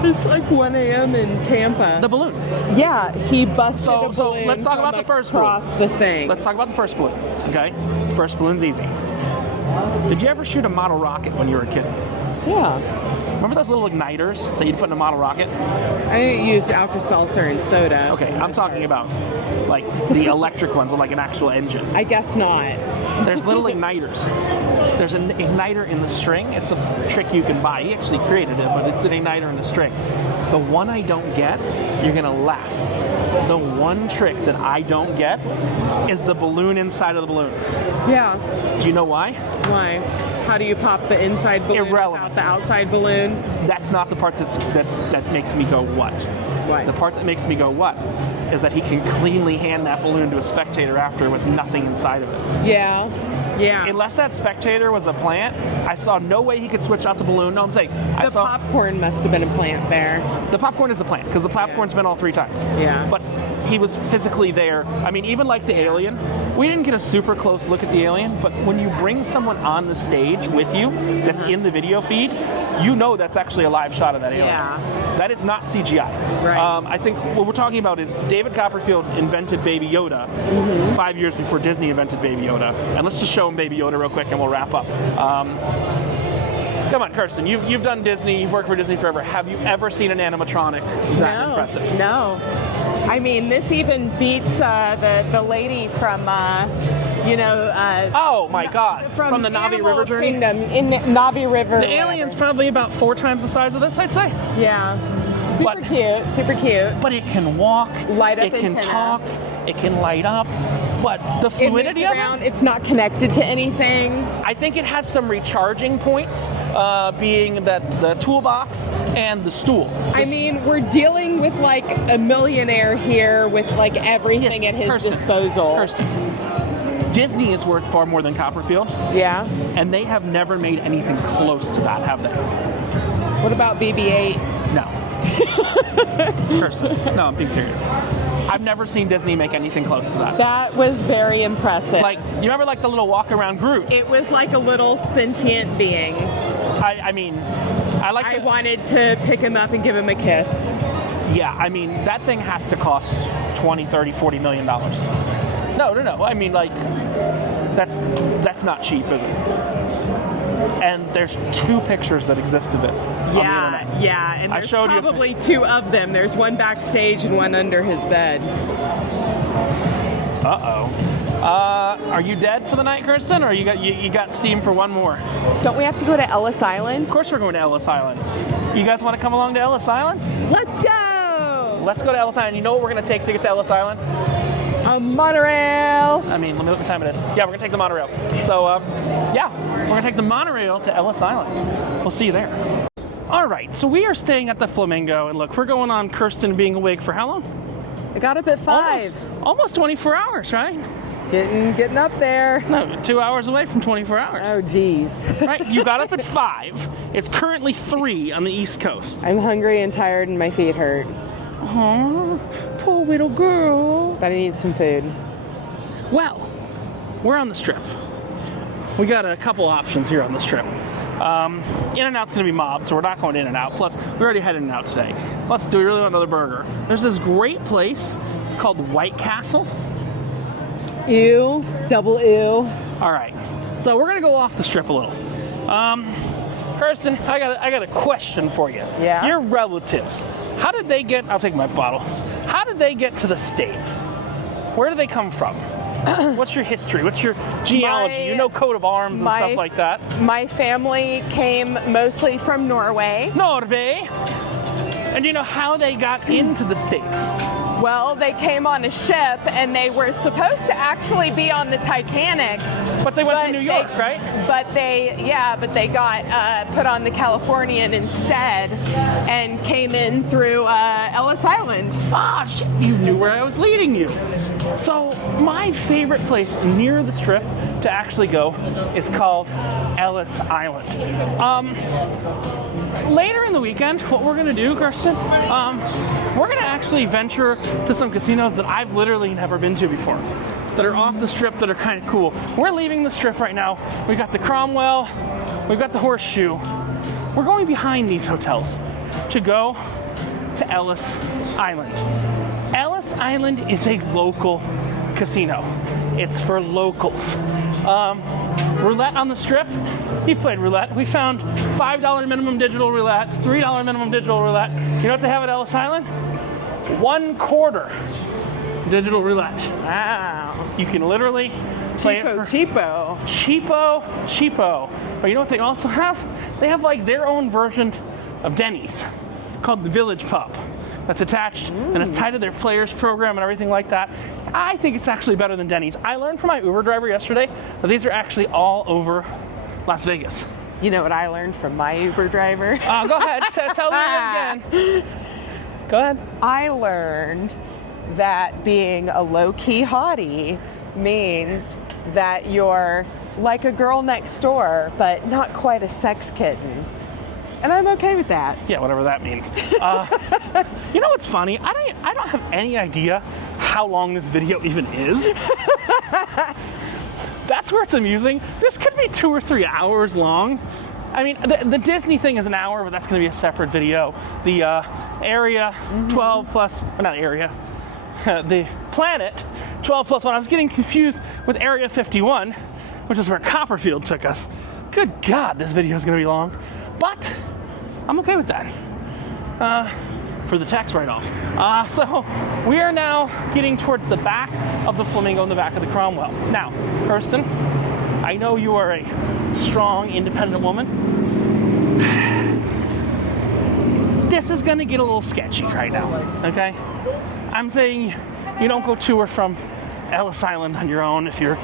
It's like 1 a.m. in Tampa. The balloon. Yeah, he busted a balloon. So let's talk about the first balloon. Across the thing. Let's talk about the first balloon. Okay, first balloon's easy. Did you ever shoot a model rocket when you were a kid? Yeah. Remember those little igniters that you'd put in a model rocket? I used Alka-Seltzer and soda. Okay, I'm talking about like the electric ones with like an actual engine. I guess not. There's little igniters. There's an igniter in the string. It's a trick you can buy. He actually created it, but it's an igniter in the string. The one I don't get, you're gonna laugh. The one trick that I don't get is the balloon inside of the balloon. Yeah. Do you know why? Why? How do you pop the inside balloon Irrelevant. without the outside balloon? That's not the part that makes me go, what? What? The part that makes me go, what? Is that he can cleanly hand that balloon to a spectator after with nothing inside of it. Yeah. Yeah. Unless that spectator was a plant, I saw no way he could switch out the balloon. No, I'm saying, The popcorn must have been a plant there. the popcorn is a plant, because the popcorn's been all 3 times. Yeah. But he was physically there. I mean, even like the alien, we didn't get a super close look at the alien, but when you bring someone on the stage with you that's in the video feed, you know that's actually a live shot of that alien. Yeah. That is not CGI. Right. I think what we're talking about is David Copperfield invented Baby Yoda 5 years before Disney invented Baby Yoda. And let's just show him Baby Yoda real quick and we'll wrap up. Come on, Kirsten, you've done Disney, you've worked for Disney forever. Have you ever seen an animatronic that impressive? No. I mean, this even beats the lady from, oh my God, from the Navi Animal River Journey? Kingdom, in Navi River. The alien's probably about 4 times the size of this, I'd say. Yeah. Super cute. But it can walk, Light up it can antenna. talk, it can light up. But the It moves fluidity of around. it, It's not connected to anything. I think it has some recharging points, being that the toolbox and the stool. I mean, we're dealing with like a millionaire here with like everything at his disposal. Kirsten, Disney is worth far more than Copperfield, Yeah. and they have never made anything close to that, have they? What about BB-8? No. Kirsten, no, I'm being serious. I've never seen Disney make anything close to that. That was very impressive. Like, you remember like the little walk around Groot? It was like a little sentient being. I mean, I wanted to pick him up and give him a kiss. Yeah, I mean, that thing has to cost 20, 30, 40 million dollars. No. I mean, like, that's not cheap, is it? And there's 2 pictures that exist of it on the internet. Yeah, and I there's showed you- probably 2 of them. There's one backstage and one under his bed. Uh-oh. Are you dead for the night, Kirsten, or you got steam for one more? Don't we have to go to Ellis Island? Of course we're going to Ellis Island. You guys want to come along to Ellis Island? Let's go! Let's go to Ellis Island. You know what we're going to take to get to Ellis Island? A monorail! I mean, let me look what time it is. Yeah, we're going to take the monorail. So, yeah, we're going to take the monorail to Ellis Island. We'll see you there. All right, so we are staying at the Flamingo, and look, we're going on Kirsten being awake for how long? I got up at 5. Almost 24 hours, right? Getting up there. No, 2 hours away from 24 hours. Oh, geez. Right, you got up at 5. It's currently 3 on the East Coast. I'm hungry and tired and my feet hurt. Oh, poor little girl. But I need some food. Well, we're on the Strip. We got a couple options here on the Strip. In-N-Out's going to be mobbed, so we're not going In-N-Out. Plus, we already had In-N-Out today. Plus, do we really want another burger? There's this great place. It's called White Castle. Ew. Double ew. All right, so we're going to go off the Strip a little. Kirsten, I got a question for you. Yeah? Your relatives, how did they get, I'll take my bottle. How did they get to the States? Where do they come from? What's your history? What's your genealogy? You know coat of arms and stuff like that. My family came mostly from Norway. Norway. And do you know how they got into the States? Well, they came on a ship and they were supposed to actually be on the Titanic. But they went to New York, right? But they got put on the Californian instead and came in through Ellis Island. Ah, shit, you knew where I was leading you. So my favorite place near the Strip to actually go is called Ellis Island. Later in the weekend, what we're gonna do, Kirsten, we're gonna actually venture to some casinos that I've literally never been to before, that are off the Strip, that are kind of cool. We're leaving the Strip right now. We got the Cromwell, we've got the Horseshoe. We're going behind these hotels to go to Ellis Island. Ellis Island is a local casino. It's for locals. Roulette on the Strip. He played roulette. We found $5 minimum digital roulette, $3 minimum digital roulette. You know what they have at Ellis Island? 1/4 digital roulette. Wow. You can literally play it for cheapo. Cheapo. But you know what they also have? They have like their own version of Denny's called the Village Pub. That's attached and it's tied to their players program and everything like that. I think it's actually better than Denny's. I learned from my Uber driver yesterday that these are actually all over Las Vegas. You know what I learned from my Uber driver? Go ahead, tell me again. Go ahead. I learned that being a low-key hottie means that you're like a girl next door, but not quite a sex kitten. And I'm okay with that. Yeah, whatever that means. You know what's funny? I don't have any idea how long this video even is. That's where it's amusing. This could be 2 or 3 hours long. I mean, the Disney thing is an hour, but that's going to be a separate video. The area 12 plus, well, not area, the planet 12 plus 1. I was getting confused with Area 51, which is where Copperfield took us. Good God, this video is going to be long. But I'm okay with that for the tax write-off. So we are now getting towards the back of the Flamingo and the back of the Cromwell. Now, Kirsten, I know you are a strong, independent woman. This is going to get a little sketchy right now, okay? I'm saying you don't go to or from Ellis Island on your own if you're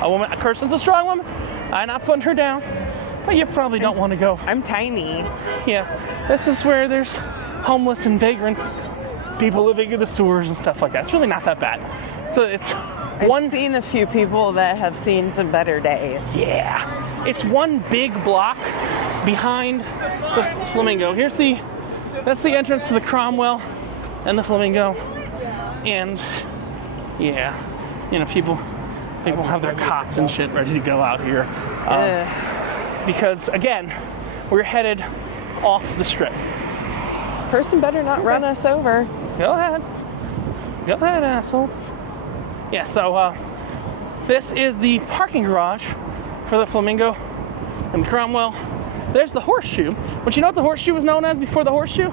a woman. Kirsten's a strong woman. I'm not putting her down. But you probably don't want to go. I'm tiny. Yeah, this is where there's homeless and vagrants, people living in the sewers and stuff like that. It's really not that bad. So it's I've seen a few people that have seen some better days. Yeah, it's one big block behind the Flamingo. That's the entrance to the Cromwell and the Flamingo. And yeah, you know, people have their cots and shit ready to go out here. Because again, we're headed off the Strip. This person better not run us over. Go ahead, asshole. Yeah, so this is the parking garage for the Flamingo and the Cromwell. There's the Horseshoe. But you know what the Horseshoe was known as before the Horseshoe?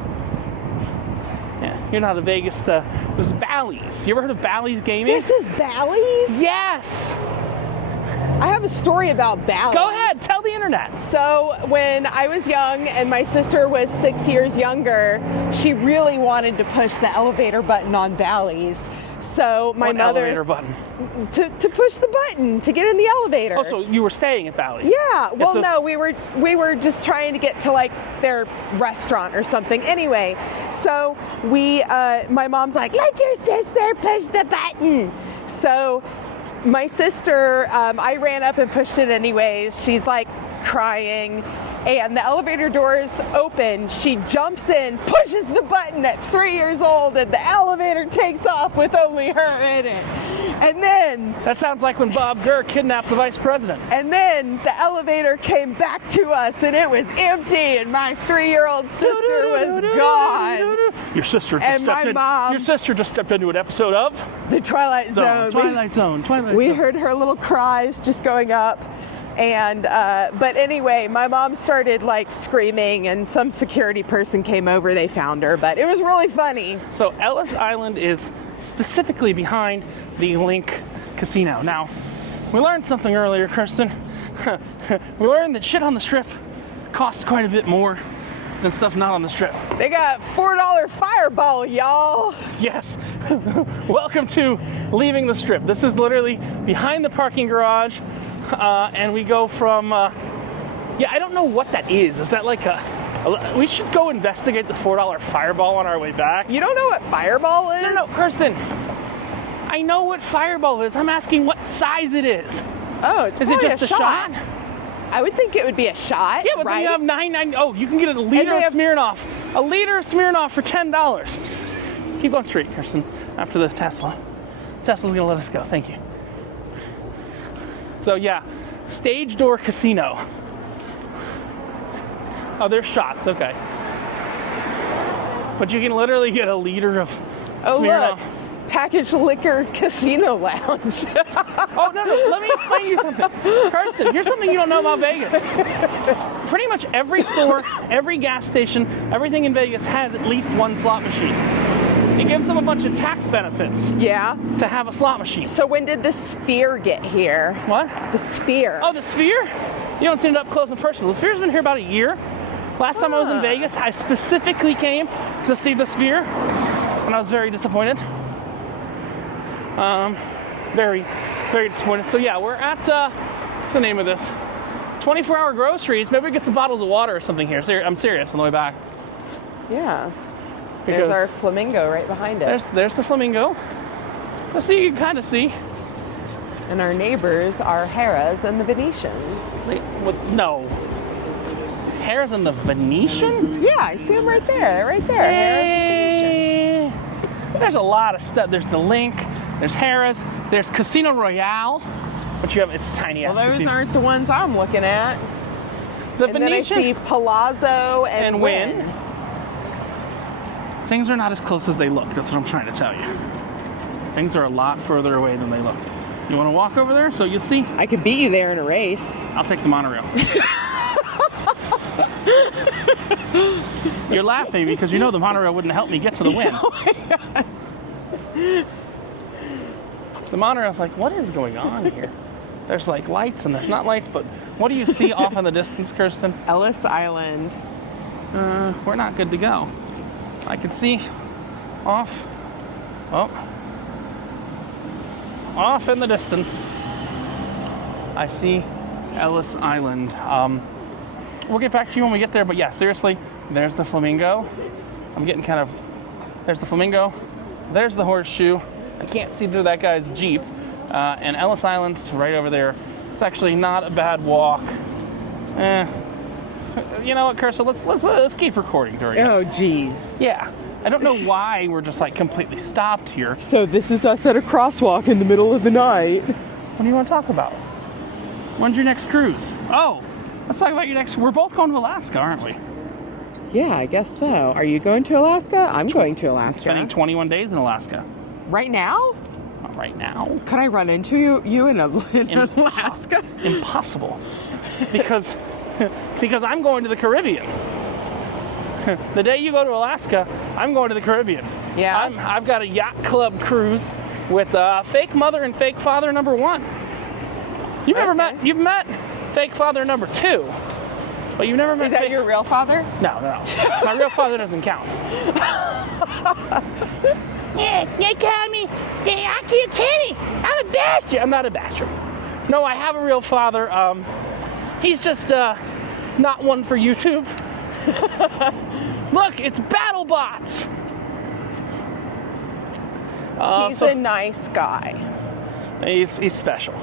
Yeah, you know how the Vegas, it was Bally's. You ever heard of Bally's Gaming? This is Bally's? Yes! I have a story about Bally's. Go ahead, tell the internet. So when I was young and my sister was 6 years younger, she really wanted to push the elevator button on Bally's. So my mother elevator button to push the button to get in the elevator. Oh, so you were staying at Bally's? Yeah. Well, no, we were just trying to get to like their restaurant or something. Anyway, so my mom's like, let your sister push the button. So my sister, I ran up and pushed it anyways. She's like crying, and the elevator doors open. She jumps in, pushes the button at 3 years old, and the elevator takes off with only her in it. And then that sounds like when Bob Gurr kidnapped the vice president. And then the elevator came back to us, and it was empty, and my 3-year-old sister was gone. Your sister just stepped into an episode of The Twilight Zone. Twilight Zone. We heard her little cries just going up. And but anyway, my mom started like screaming, and some security person came over. They found her, but it was really funny. So Ellis Island is specifically behind the Link Casino. Now, we learned something earlier, Kirsten. We learned that shit on the Strip costs quite a bit more than stuff not on the Strip. They got $4 Fireball, y'all. Yes. Welcome to leaving the Strip. This is literally behind the parking garage. And we go from, I don't know what that is. Is that like we should go investigate the $4 Fireball on our way back. You don't know what Fireball is? No, Kirsten. I know what Fireball is. I'm asking what size it is. Oh, it's Is it probably just a shot? I would think it would be a shot. Yeah, but right? then you have $9.90. Oh, you can get a liter of Smirnoff. A liter of Smirnoff for $10. Keep going straight, Kirsten. After the Tesla. Tesla's gonna let us go. Thank you. So yeah, Stage Door Casino. Oh, there's shots. Okay. But you can literally get a liter of Smirnoff. Look. Packaged liquor casino lounge. Oh, no. Let me explain you something. Kirsten, here's something you don't know about Vegas. Pretty much every store, every gas station, everything in Vegas has at least one slot machine. It gives them a bunch of tax benefits Yeah. to have a slot machine. So when did the Sphere get here? What? The Sphere. Oh, the Sphere? You don't see it up close and personal. The Sphere's been here about a year. Last time I was in Vegas, I specifically came to see the Sphere, and I was very disappointed. Very, very disappointed. So yeah, we're at, what's the name of this? 24-hour groceries. Maybe we get some bottles of water or something here. I'm serious on the way back. Yeah. Because There's our Flamingo right behind it. There's the Flamingo. Let's see, you can kind of see. And our neighbors are Harrah's and the Venetian. Wait, what? No. Harrah's and the Venetian? Yeah, I see them right there. They're right there. Harrah's and the Venetian. There's a lot of stuff. There's the Link. There's Harrah's. There's Casino Royale. But you have, it's tiny ass Well, those casino. aren't the ones I'm looking at. The And Venetian then I see Palazzo and Wynn. Things are not as close as they look. That's what I'm trying to tell you. Things are a lot further away than they look. You want to walk over there so you see? I could beat you there in a race. I'll take the monorail. You're laughing because you know the monorail wouldn't help me get to the Wynn. The monorail's like, what is going on here? There's like lights and there's not lights, but what do you see off in the distance, Kirsten? Ellis Island. We're not good to go. I can see off in the distance. I see Ellis Island. We'll get back to you when we get there, but yeah, seriously, there's the Flamingo. I'm getting kind of, there's the Flamingo, there's the Horseshoe. I can't see through that guy's Jeep. And Ellis Island's right over there. It's actually not a bad walk. You know what, Kirsten, let's keep recording during it. Oh, geez. Yeah. I don't know why we're just like completely stopped here. So this is us at a crosswalk in the middle of the night. What do you want to talk about? When's your next cruise? Oh, let's talk about your next. We're both going to Alaska, aren't we? Yeah, I guess so. Are you going to Alaska? I'm going to Alaska. Spending 21 days in Alaska. Right now? Not right now. Could I run into you in Alaska? Impossible. Because I'm going to the Caribbean. The day you go to Alaska, I'm going to the Caribbean. Yeah. I've got a yacht club cruise with fake mother and fake father number 1. You've met fake father number 2, but you've never met. Is that your real father? No. My real father doesn't count. Yeah, they call me. I killed Kenny. I'm a bastard. I'm not a bastard. No, I have a real father. He's just not one for YouTube. Look, it's BattleBots. He's a nice guy. He's special.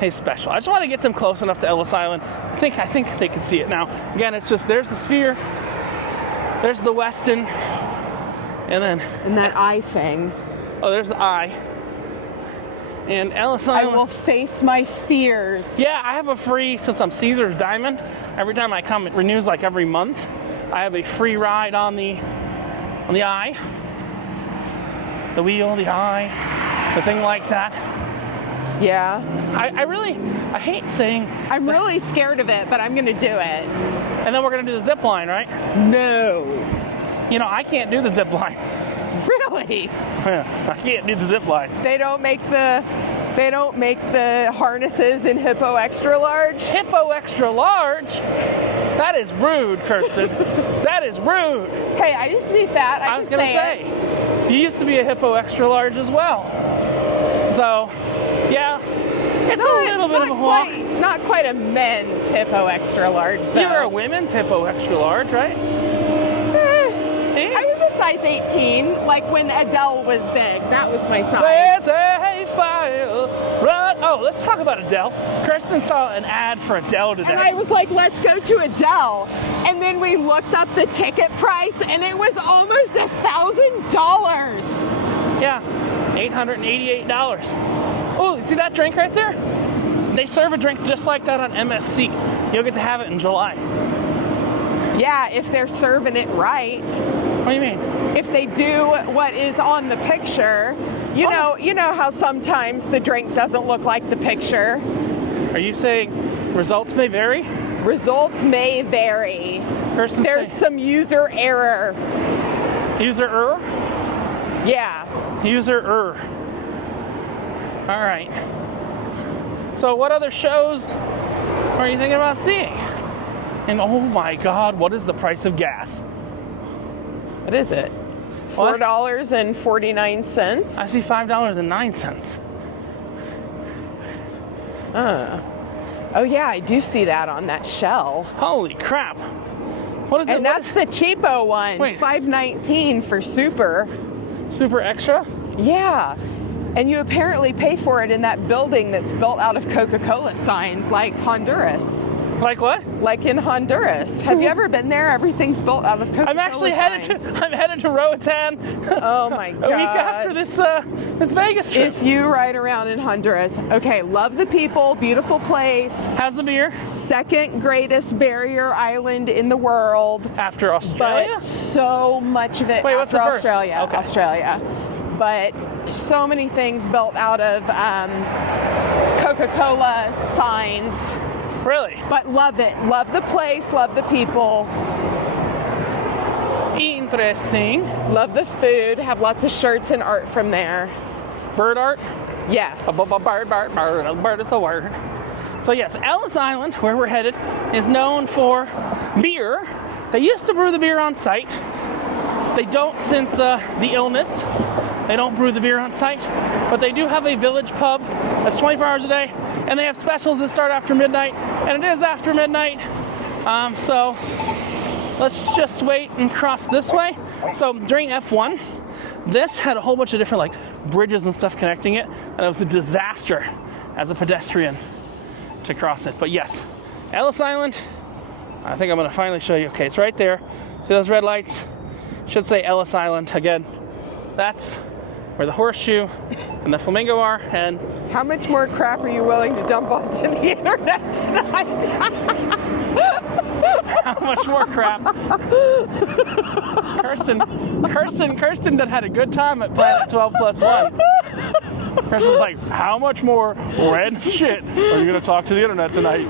He's special. I just want to get them close enough to Ellis Island. I think they can see it now. Again, it's just there's the Sphere, there's the Westin, and that eye thing. Oh, there's the Eye. And Ellis Island. I will face my fears. Yeah, I have a free, since I'm Caesar's Diamond, every time I come, it renews like every month. I have a free ride on the Eye. The wheel, the Eye, the thing like that. Yeah. I hate saying. I'm really scared of it, but I'm going to do it. And then we're going to do the zip line, right? No. You know, I can't do the zip line. Really? I can't do the zip line. They don't make the harnesses in Hippo Extra Large? Hippo Extra Large? That is rude, Kirsten. That is rude. Hey, I used to be fat. I was going to say, you used to be a Hippo Extra Large as well. So, yeah, it's a little bit of a walk. Not quite a men's Hippo Extra Large, though. You're a women's Hippo Extra Large, right? I was a size 18, like when Adele was big. That was my size. There's a fire. Run. Oh, let's talk about Adele. Kirsten saw an ad for Adele today. And I was like, let's go to Adele. And then we looked up the ticket price, and it was almost $1,000. Yeah, $888. Oh, you see that drink right there? They serve a drink just like that on MSC. You'll get to have it in July. Yeah, if they're serving it right. What do you mean? If they do what is on the picture, you know how sometimes the drink doesn't look like the picture. Are you saying results may vary? Results may vary. Kirsten's There's saying some user error. user error? Yeah. User error. All right. So what other shows are you thinking about seeing? And oh my God, what is the price of gas? What is it? What? $4.49. I see $5.09. Oh yeah, I do see that on that shell. Holy crap. What is it? And that's the cheapo one. Wait. $5.19 for super. Super extra? Yeah. And you apparently pay for it in that building that's built out of Coca-Cola signs, like Honduras. Like what? Like in Honduras. Have you ever been there? Everything's built out of Coca-Cola I'm actually signs. headed to Roatan. Oh my God. A week after this Vegas trip. If you ride around in Honduras, okay, love the people, beautiful place, How's the beer? second greatest barrier island in the world. After Australia? But so much of it Wait, what's after the first? Australia. Okay. Australia. But so many things built out of Coca-Cola signs. Really? But love it. Love the place, love the people, Interesting. love the food, have lots of shirts and art from there. Bird art? Yes. Bird is a word. So yes, Ellis Island, where we're headed, is known for beer. They used to brew the beer on site. They don't since the illness. They don't brew the beer on site, but they do have a village pub that's 24 hours a day, and they have specials that start after midnight, and it is after midnight. So let's just wait and cross this way. So during F1, this had a whole bunch of different like bridges and stuff connecting it, and it was a disaster as a pedestrian to cross it. But yes, Ellis Island, I think I'm gonna finally show you. Okay, it's right there. See those red lights? Should say Ellis Island. Again, that's where the horseshoe and the flamingo are. And How much more crap are you willing to dump onto the internet tonight? how much more crap? Kirsten done had a good time at Planet 12 plus 1. Kirsten's like, how much more red shit are you gonna talk to the internet tonight?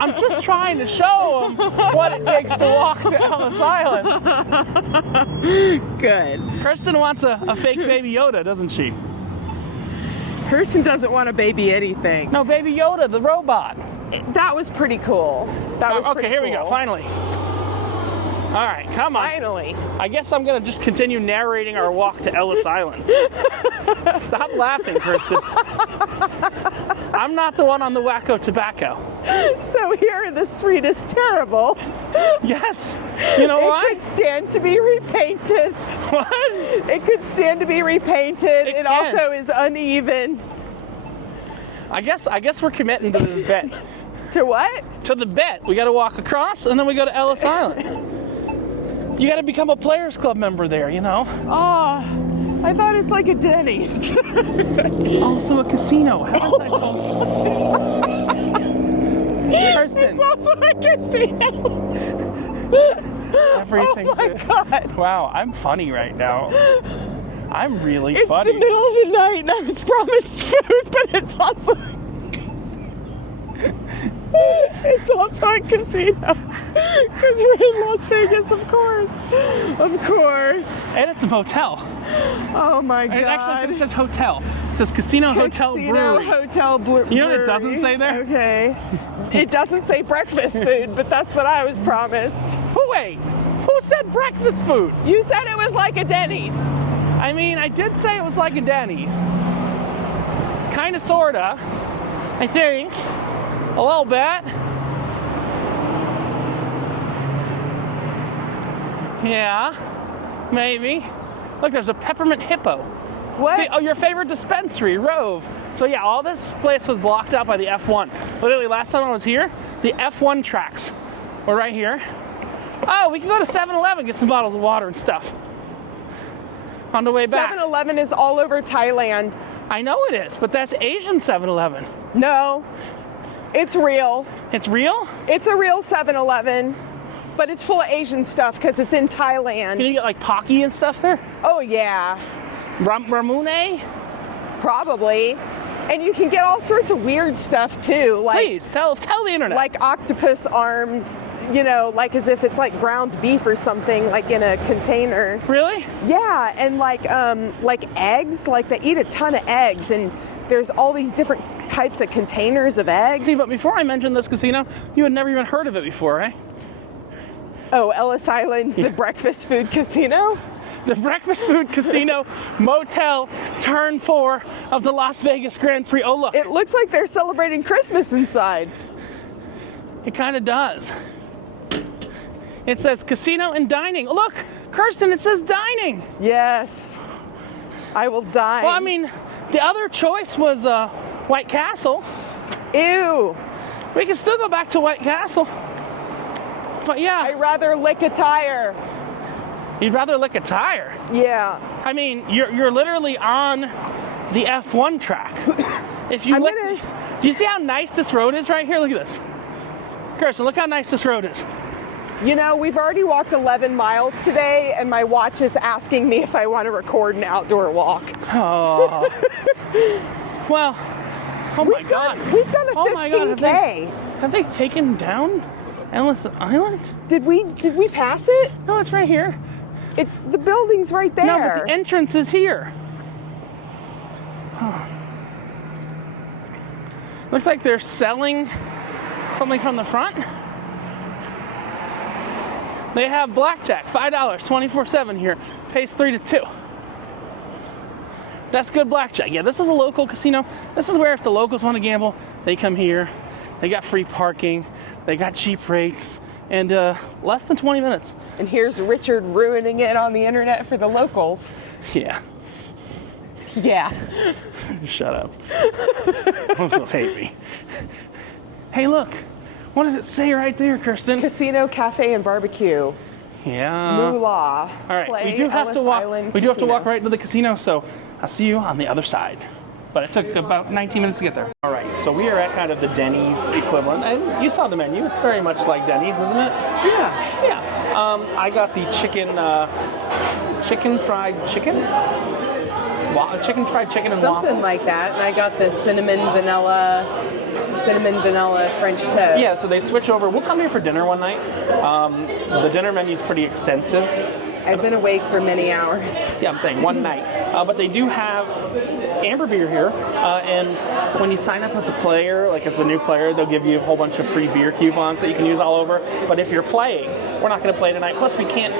I'm just trying to show them what it takes to walk to Ellis Island. Good. Kirsten wants a fake Baby Yoda, doesn't she? Kirsten doesn't want to baby anything. No, Baby Yoda, the robot. That was pretty cool. That was Okay, pretty here we go, cool. finally. All right, come on. Finally. I guess I'm gonna just continue narrating our walk to Ellis Island. Stop laughing, Kirsten. I'm not the one on the wacko tobacco. So here, the street is terrible. Yes. You know It why? could stand to be repainted. What? It could stand to be repainted. It It can. also is uneven. I guess we're committing to this bet. To what? To the bet. We gotta walk across and then we go to Ellis Island. You gotta become a Players Club member there, you know? Oh, I thought it's like a Denny's. It's also a casino. Haven't I told you? Kirsten, It's also a casino. everything's Oh my God. Wow, I'm funny right now. I'm really It's funny. the middle of the night and I was promised food, but it's also a casino. Because we're in Las Vegas, of course. Of course. And it's a motel. Oh my God. And actually, it says hotel. It says Casino Hotel Brewery. Hotel Brewery. You know what it doesn't say there? Okay. It doesn't say breakfast food, but that's what I was promised. Oh, wait. Who said breakfast food? You said it was like a Denny's. I mean, I did say it was like a Denny's. Kinda, sorta. I think. A little bit. Yeah. Maybe. Look, there's a peppermint hippo. What? See, oh, your favorite dispensary, Rove. So yeah, all this place was blocked out by the F1. Literally, last time I was here, the F1 tracks were right here. Oh, we can go to 7-Eleven, get some bottles of water and stuff. On the way back. 7-Eleven is all over Thailand. I know it is, but that's Asian 7-Eleven. No, it's real. It's real? It's a real 7-Eleven, but it's full of Asian stuff because it's in Can Thailand. you get like Pocky and stuff there? Oh yeah, Ramune? probably. And you can get all sorts of weird stuff too, like Please, tell the internet. like octopus arms, you know, like as if it's like ground beef or something, like in a container. Really? Yeah, and like eggs, like they eat a ton of eggs, and there's all these different types of containers of eggs. See, but before I mentioned this casino, you had never even heard of it before, right? Oh, Ellis Island, the breakfast food casino? The breakfast food casino motel turn 4 of the Las Vegas Grand Prix. Oh, look. It looks like they're celebrating Christmas inside. It kind of does. It says casino and dining. Look, Kirsten, it says dining. Yes. I will die. Well, I mean, the other choice was White Castle. Ew. We can still go back to White Castle. But I'd yeah, rather lick a tire. you'd rather lick a tire. Yeah. I mean, you're literally on the F1 track. If you look, do you see how nice this road is right here? Look at this. Kirsten, look how nice this road is. You know, we've already walked 11 miles today, and my watch is asking me if I want to record an outdoor walk. Oh. Well, oh my God. We've done a 15K. Oh my God, have they taken down Ellis Island? Did we pass it? No, it's right here. It's the building's right there. No, but the entrance is here. Huh. Looks like they're selling something from the front. They have blackjack, $5, 24/7 here. Pays 3 to 2. That's good blackjack. Yeah, this is a local casino. This is where if the locals want to gamble, they come here. They got free parking. They got cheap rates. And less than 20 minutes. And here's Richard ruining it on the internet for the locals. Yeah. Yeah. Shut up. Don't hate me. Hey, look. What does it say right there, Kirsten? Casino, cafe, and barbecue. Yeah. Moolah. All right, Play we do have Ellis to walk. Island We do have to Casino. walk right into the casino. So I'll see you on the other side. But it took about 19 minutes to get there. All right, so we are at kind of the Denny's equivalent, and you saw the menu. It's very much like Denny's, isn't it? Yeah, yeah. I got the chicken fried chicken and Something waffles. like that. And I got the cinnamon vanilla French toast. Yeah, so they switch over. We'll come here for dinner one night. The dinner menu is pretty extensive. I've been awake for many hours. Yeah, I'm saying one night. But they do have amber beer here. And when you sign up as a player, like as a new player, they'll give you a whole bunch of free beer coupons that you can use all over. But if you're playing, we're not going to play tonight. Plus, we can't.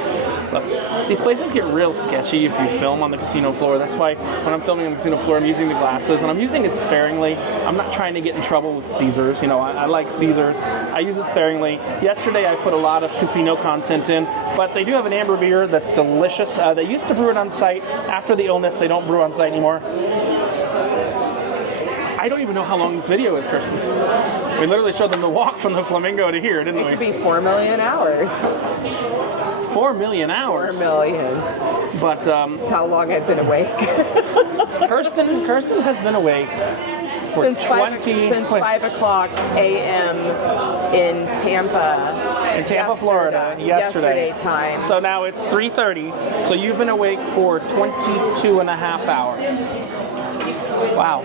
Look, these places get real sketchy if you film on the casino floor. That's why when I'm filming on the casino floor, I'm using the glasses, and I'm using it sparingly. I'm not trying to get in trouble with Caesars. You know, I like Caesars. I use it sparingly. Yesterday, I put a lot of casino content in, but they do have an amber beer that's delicious. They used to brew it on site. After the illness, they don't brew on site anymore. I don't even know how long this video is, Kirsten. We literally showed them the walk from the Flamingo to here, didn't we? It could be 4 million hours. 4 million hours. 4 million. But That's how long I've been awake. Kirsten has been awake for since 5 o'clock a.m. in Tampa. Florida, yesterday time. So now it's 3:30. So you've been awake for 22 and a half hours. Wow.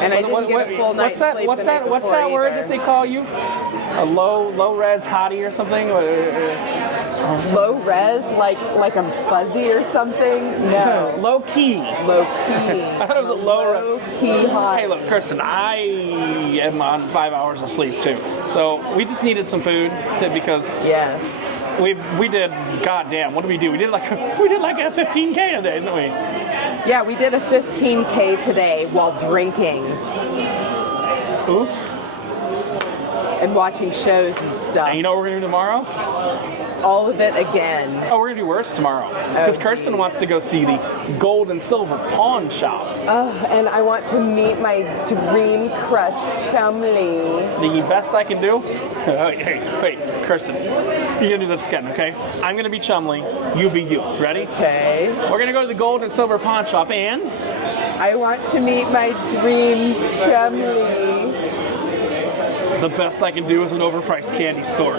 And I didn't get a full night's sleep. What's that word that they call you? A low res hottie or something? Low res, like I'm fuzzy or something? No. Low key. Low key. I thought it was a low key hot. Hey, look, Kirsten, I am on 5 hours of sleep too. So we just needed some food because yes. We did, goddamn, what did we do? We did like a 15K today, didn't we? Yeah, we did a 15K today while drinking. Oops. and watching shows and stuff. And you know what we're gonna do tomorrow? All of it again. Oh, we're gonna do worse tomorrow. Because Kirsten wants to go see the gold and silver pawn shop. And I want to meet my dream crush, Chumley. The best I can do? Wait, Kirsten. You're gonna do this again, okay? I'm gonna be Chumley, you be you. Ready? Okay. We're gonna go to the gold and silver pawn shop and I want to meet my dream Chumley. the best I can do is an overpriced candy store.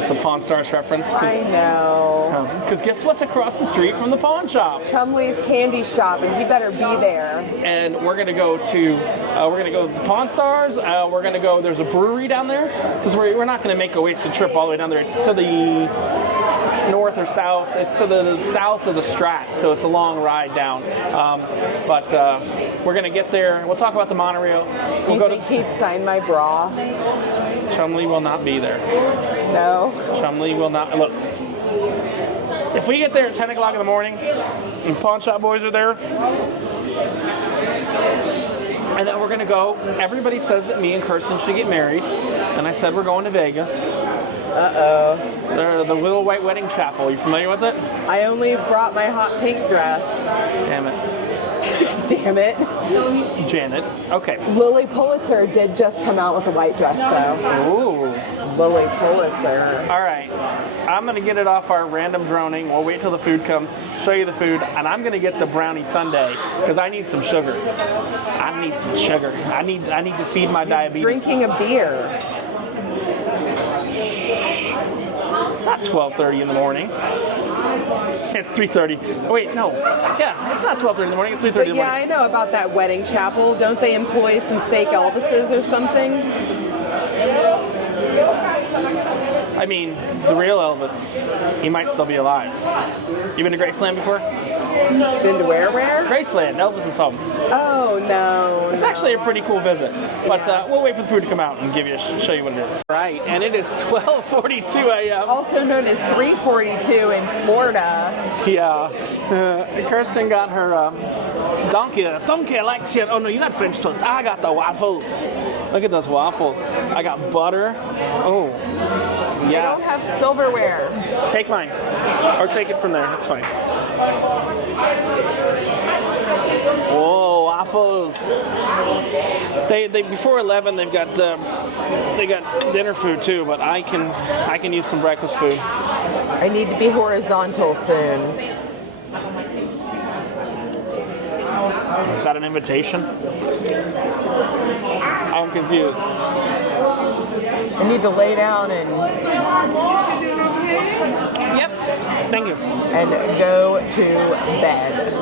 It's a Pawn Stars reference. I know. Because guess what's across the street from the pawn shop? Chumley's candy shop, and he better be there. And we're gonna go to the Pawn Stars. We're gonna go. There's a brewery down there because we're not gonna make a wasted trip all the way down there. It's to the north or south. It's to the south of the Strat, so it's a long ride down. But we're gonna get there. We'll talk about the monorail. Do you think he'd sign my bra? Chumley will not be there. No. Chumley will not. Look, if we get there at 10 o'clock in the morning and pawn shop boys are there, and then we're going to go, everybody says that me and Kirsten should get married, and I said we're going to Vegas. Uh-oh. The Little White Wedding Chapel. You familiar with it? I only brought my hot pink dress. Damn it. Damn it. Janet. Okay. Lily Pulitzer did just come out with a white dress, though. Ooh. Lily Pulitzer. All right. I'm going to get it off our random droning. We'll wait till the food comes, show you the food, and I'm going to get the brownie sundae because I need some sugar. I need some sugar. I need to feed my diabetes. Drinking a beer. It's not 12:30 in the morning. It's 3:30. Oh, wait, no. Yeah, it's not 12:30 in the morning. It's 3:30 in the morning. Yeah, I know about that wedding chapel. Don't they employ some fake Elvises or something? I mean, the real Elvis, he might still be alive. You been to Graceland before? Been to where? Graceland, Elvis is home. Oh, no. It's actually a pretty cool visit. But we'll wait for the food to come out and show you what it is. Right, and it is 12:42 a.m. Also known as 3:42 in Florida. Yeah. Kirsten got her donkey like shit. Oh no, you got French toast. I got the waffles. Look at those waffles. I got butter. Oh. I don't have silverware. Take mine. Or take it from there. That's fine. Whoa, waffles. They before 11 they got dinner food too, but I can use some breakfast food. I need to be horizontal soon. Is that an invitation? I'm confused. I need to lay down and Yep. Thank you. and go to bed.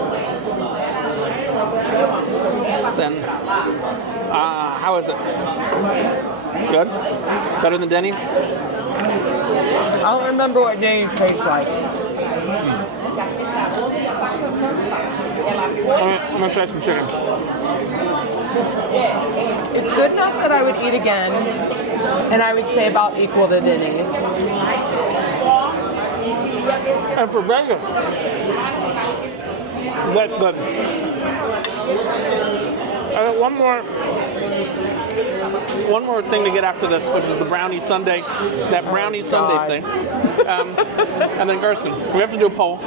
Then, how is it? Good? Better than Denny's? I don't remember what Denny's tastes like. Alright, I'm gonna try some chicken. It's good enough that I would eat again, and I would say about equal to Denny's. And for Vegas, that's good. I got one more thing to get after this, which is the brownie sundae, that brownie sundae thing. And then Kirsten, we have to do a poll.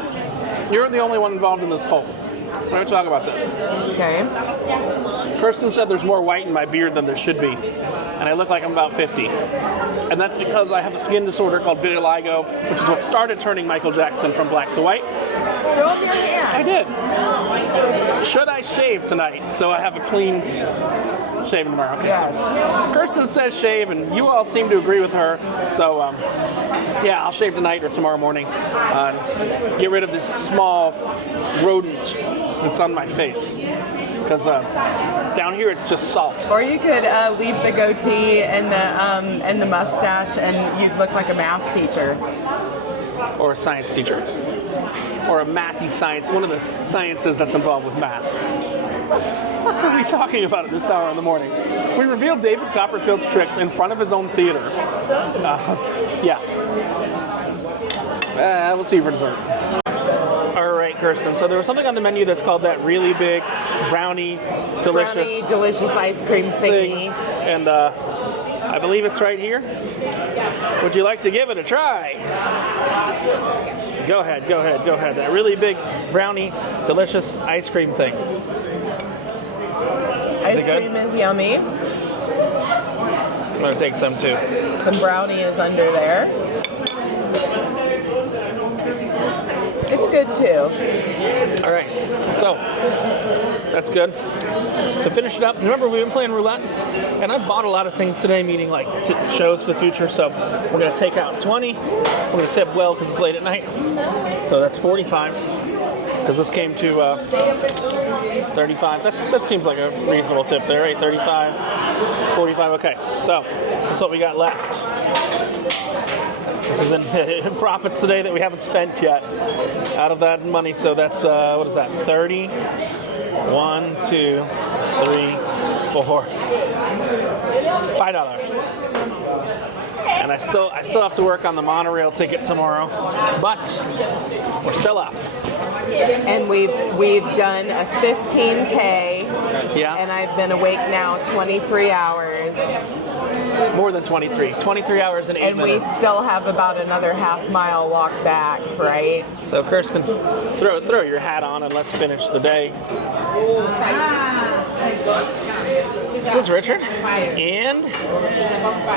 You're the only one involved in this poll. We're going to talk about this. Okay. Kirsten said there's more white in my beard than there should be, and I look like I'm about 50. And that's because I have a skin disorder called vitiligo, which is what started turning Michael Jackson from black to white. Show him your hand. I did. Should I shave tonight so I have a clean shave tomorrow? Okay, Yeah. so Kirsten says shave, and you all seem to agree with her. So, yeah, I'll shave tonight or tomorrow morning. Get rid of this small rodent that's on my face. Because down here it's just salt. Or you could leave the goatee and the mustache, and you'd look like a math teacher. Or a science teacher. Or a mathy science, one of the sciences that's involved with math. What the fuck are we talking about at this hour in the morning? We revealed David Copperfield's tricks in front of his own theater. Yeah. We'll see you for dessert. All right, Kirsten. So there was something on the menu that's called that really big brownie, delicious ice cream thing. And I believe it's right here. Would you like to give it a try? Go ahead. That really big brownie, delicious ice cream thing. Ice cream is yummy. I'm going to take some too. Some brownie is under there. It's good too. All right, so that's good. To finish it up, remember we've been playing roulette, and I bought a lot of things today, meaning like shows for the future. So we're gonna take out 20. We're gonna tip well because it's late at night. So that's 45. Because this came to 35. That seems like a reasonable tip there, right? 35, 45. Okay, so that's what we got left. This is in profits today that we haven't spent yet out of that money. So that's, what is that, 30? 1, 2, 3, 4. $5. And I still have to work on the monorail ticket tomorrow, but we're still up. And we've done a 15K. Yeah. And I've been awake now 23 hours. More than 23. 23 hours and 8 minutes. And we still have about another half-mile walk back, right? So Kirsten, throw your hat on and let's finish the day. This is Richard and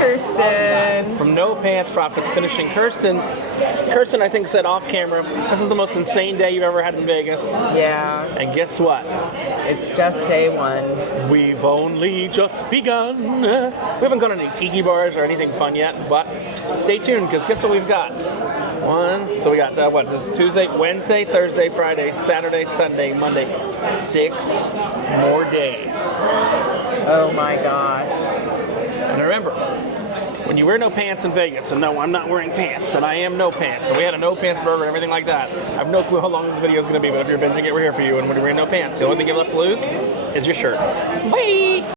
Kirsten from No Pants Profits finishing Kirsten, I think, said off camera, this is the most insane day you've ever had in Vegas. Yeah. And guess what? It's just day one. We've only just begun. We haven't gone to any tiki bars or anything fun yet, but stay tuned because guess what we've got? So we got, this is Tuesday, Wednesday, Thursday, Friday, Saturday, Sunday, Monday. 6 more days. Oh my gosh. And remember, when you wear no pants in Vegas, and no, I'm not wearing pants, and I am no pants, and we had a no pants burger and everything like that. I have no clue how long this video is going to be, but if you're binging it, we're here for you. And when you're wearing no pants, the only thing you have left to lose is your shirt. Bye!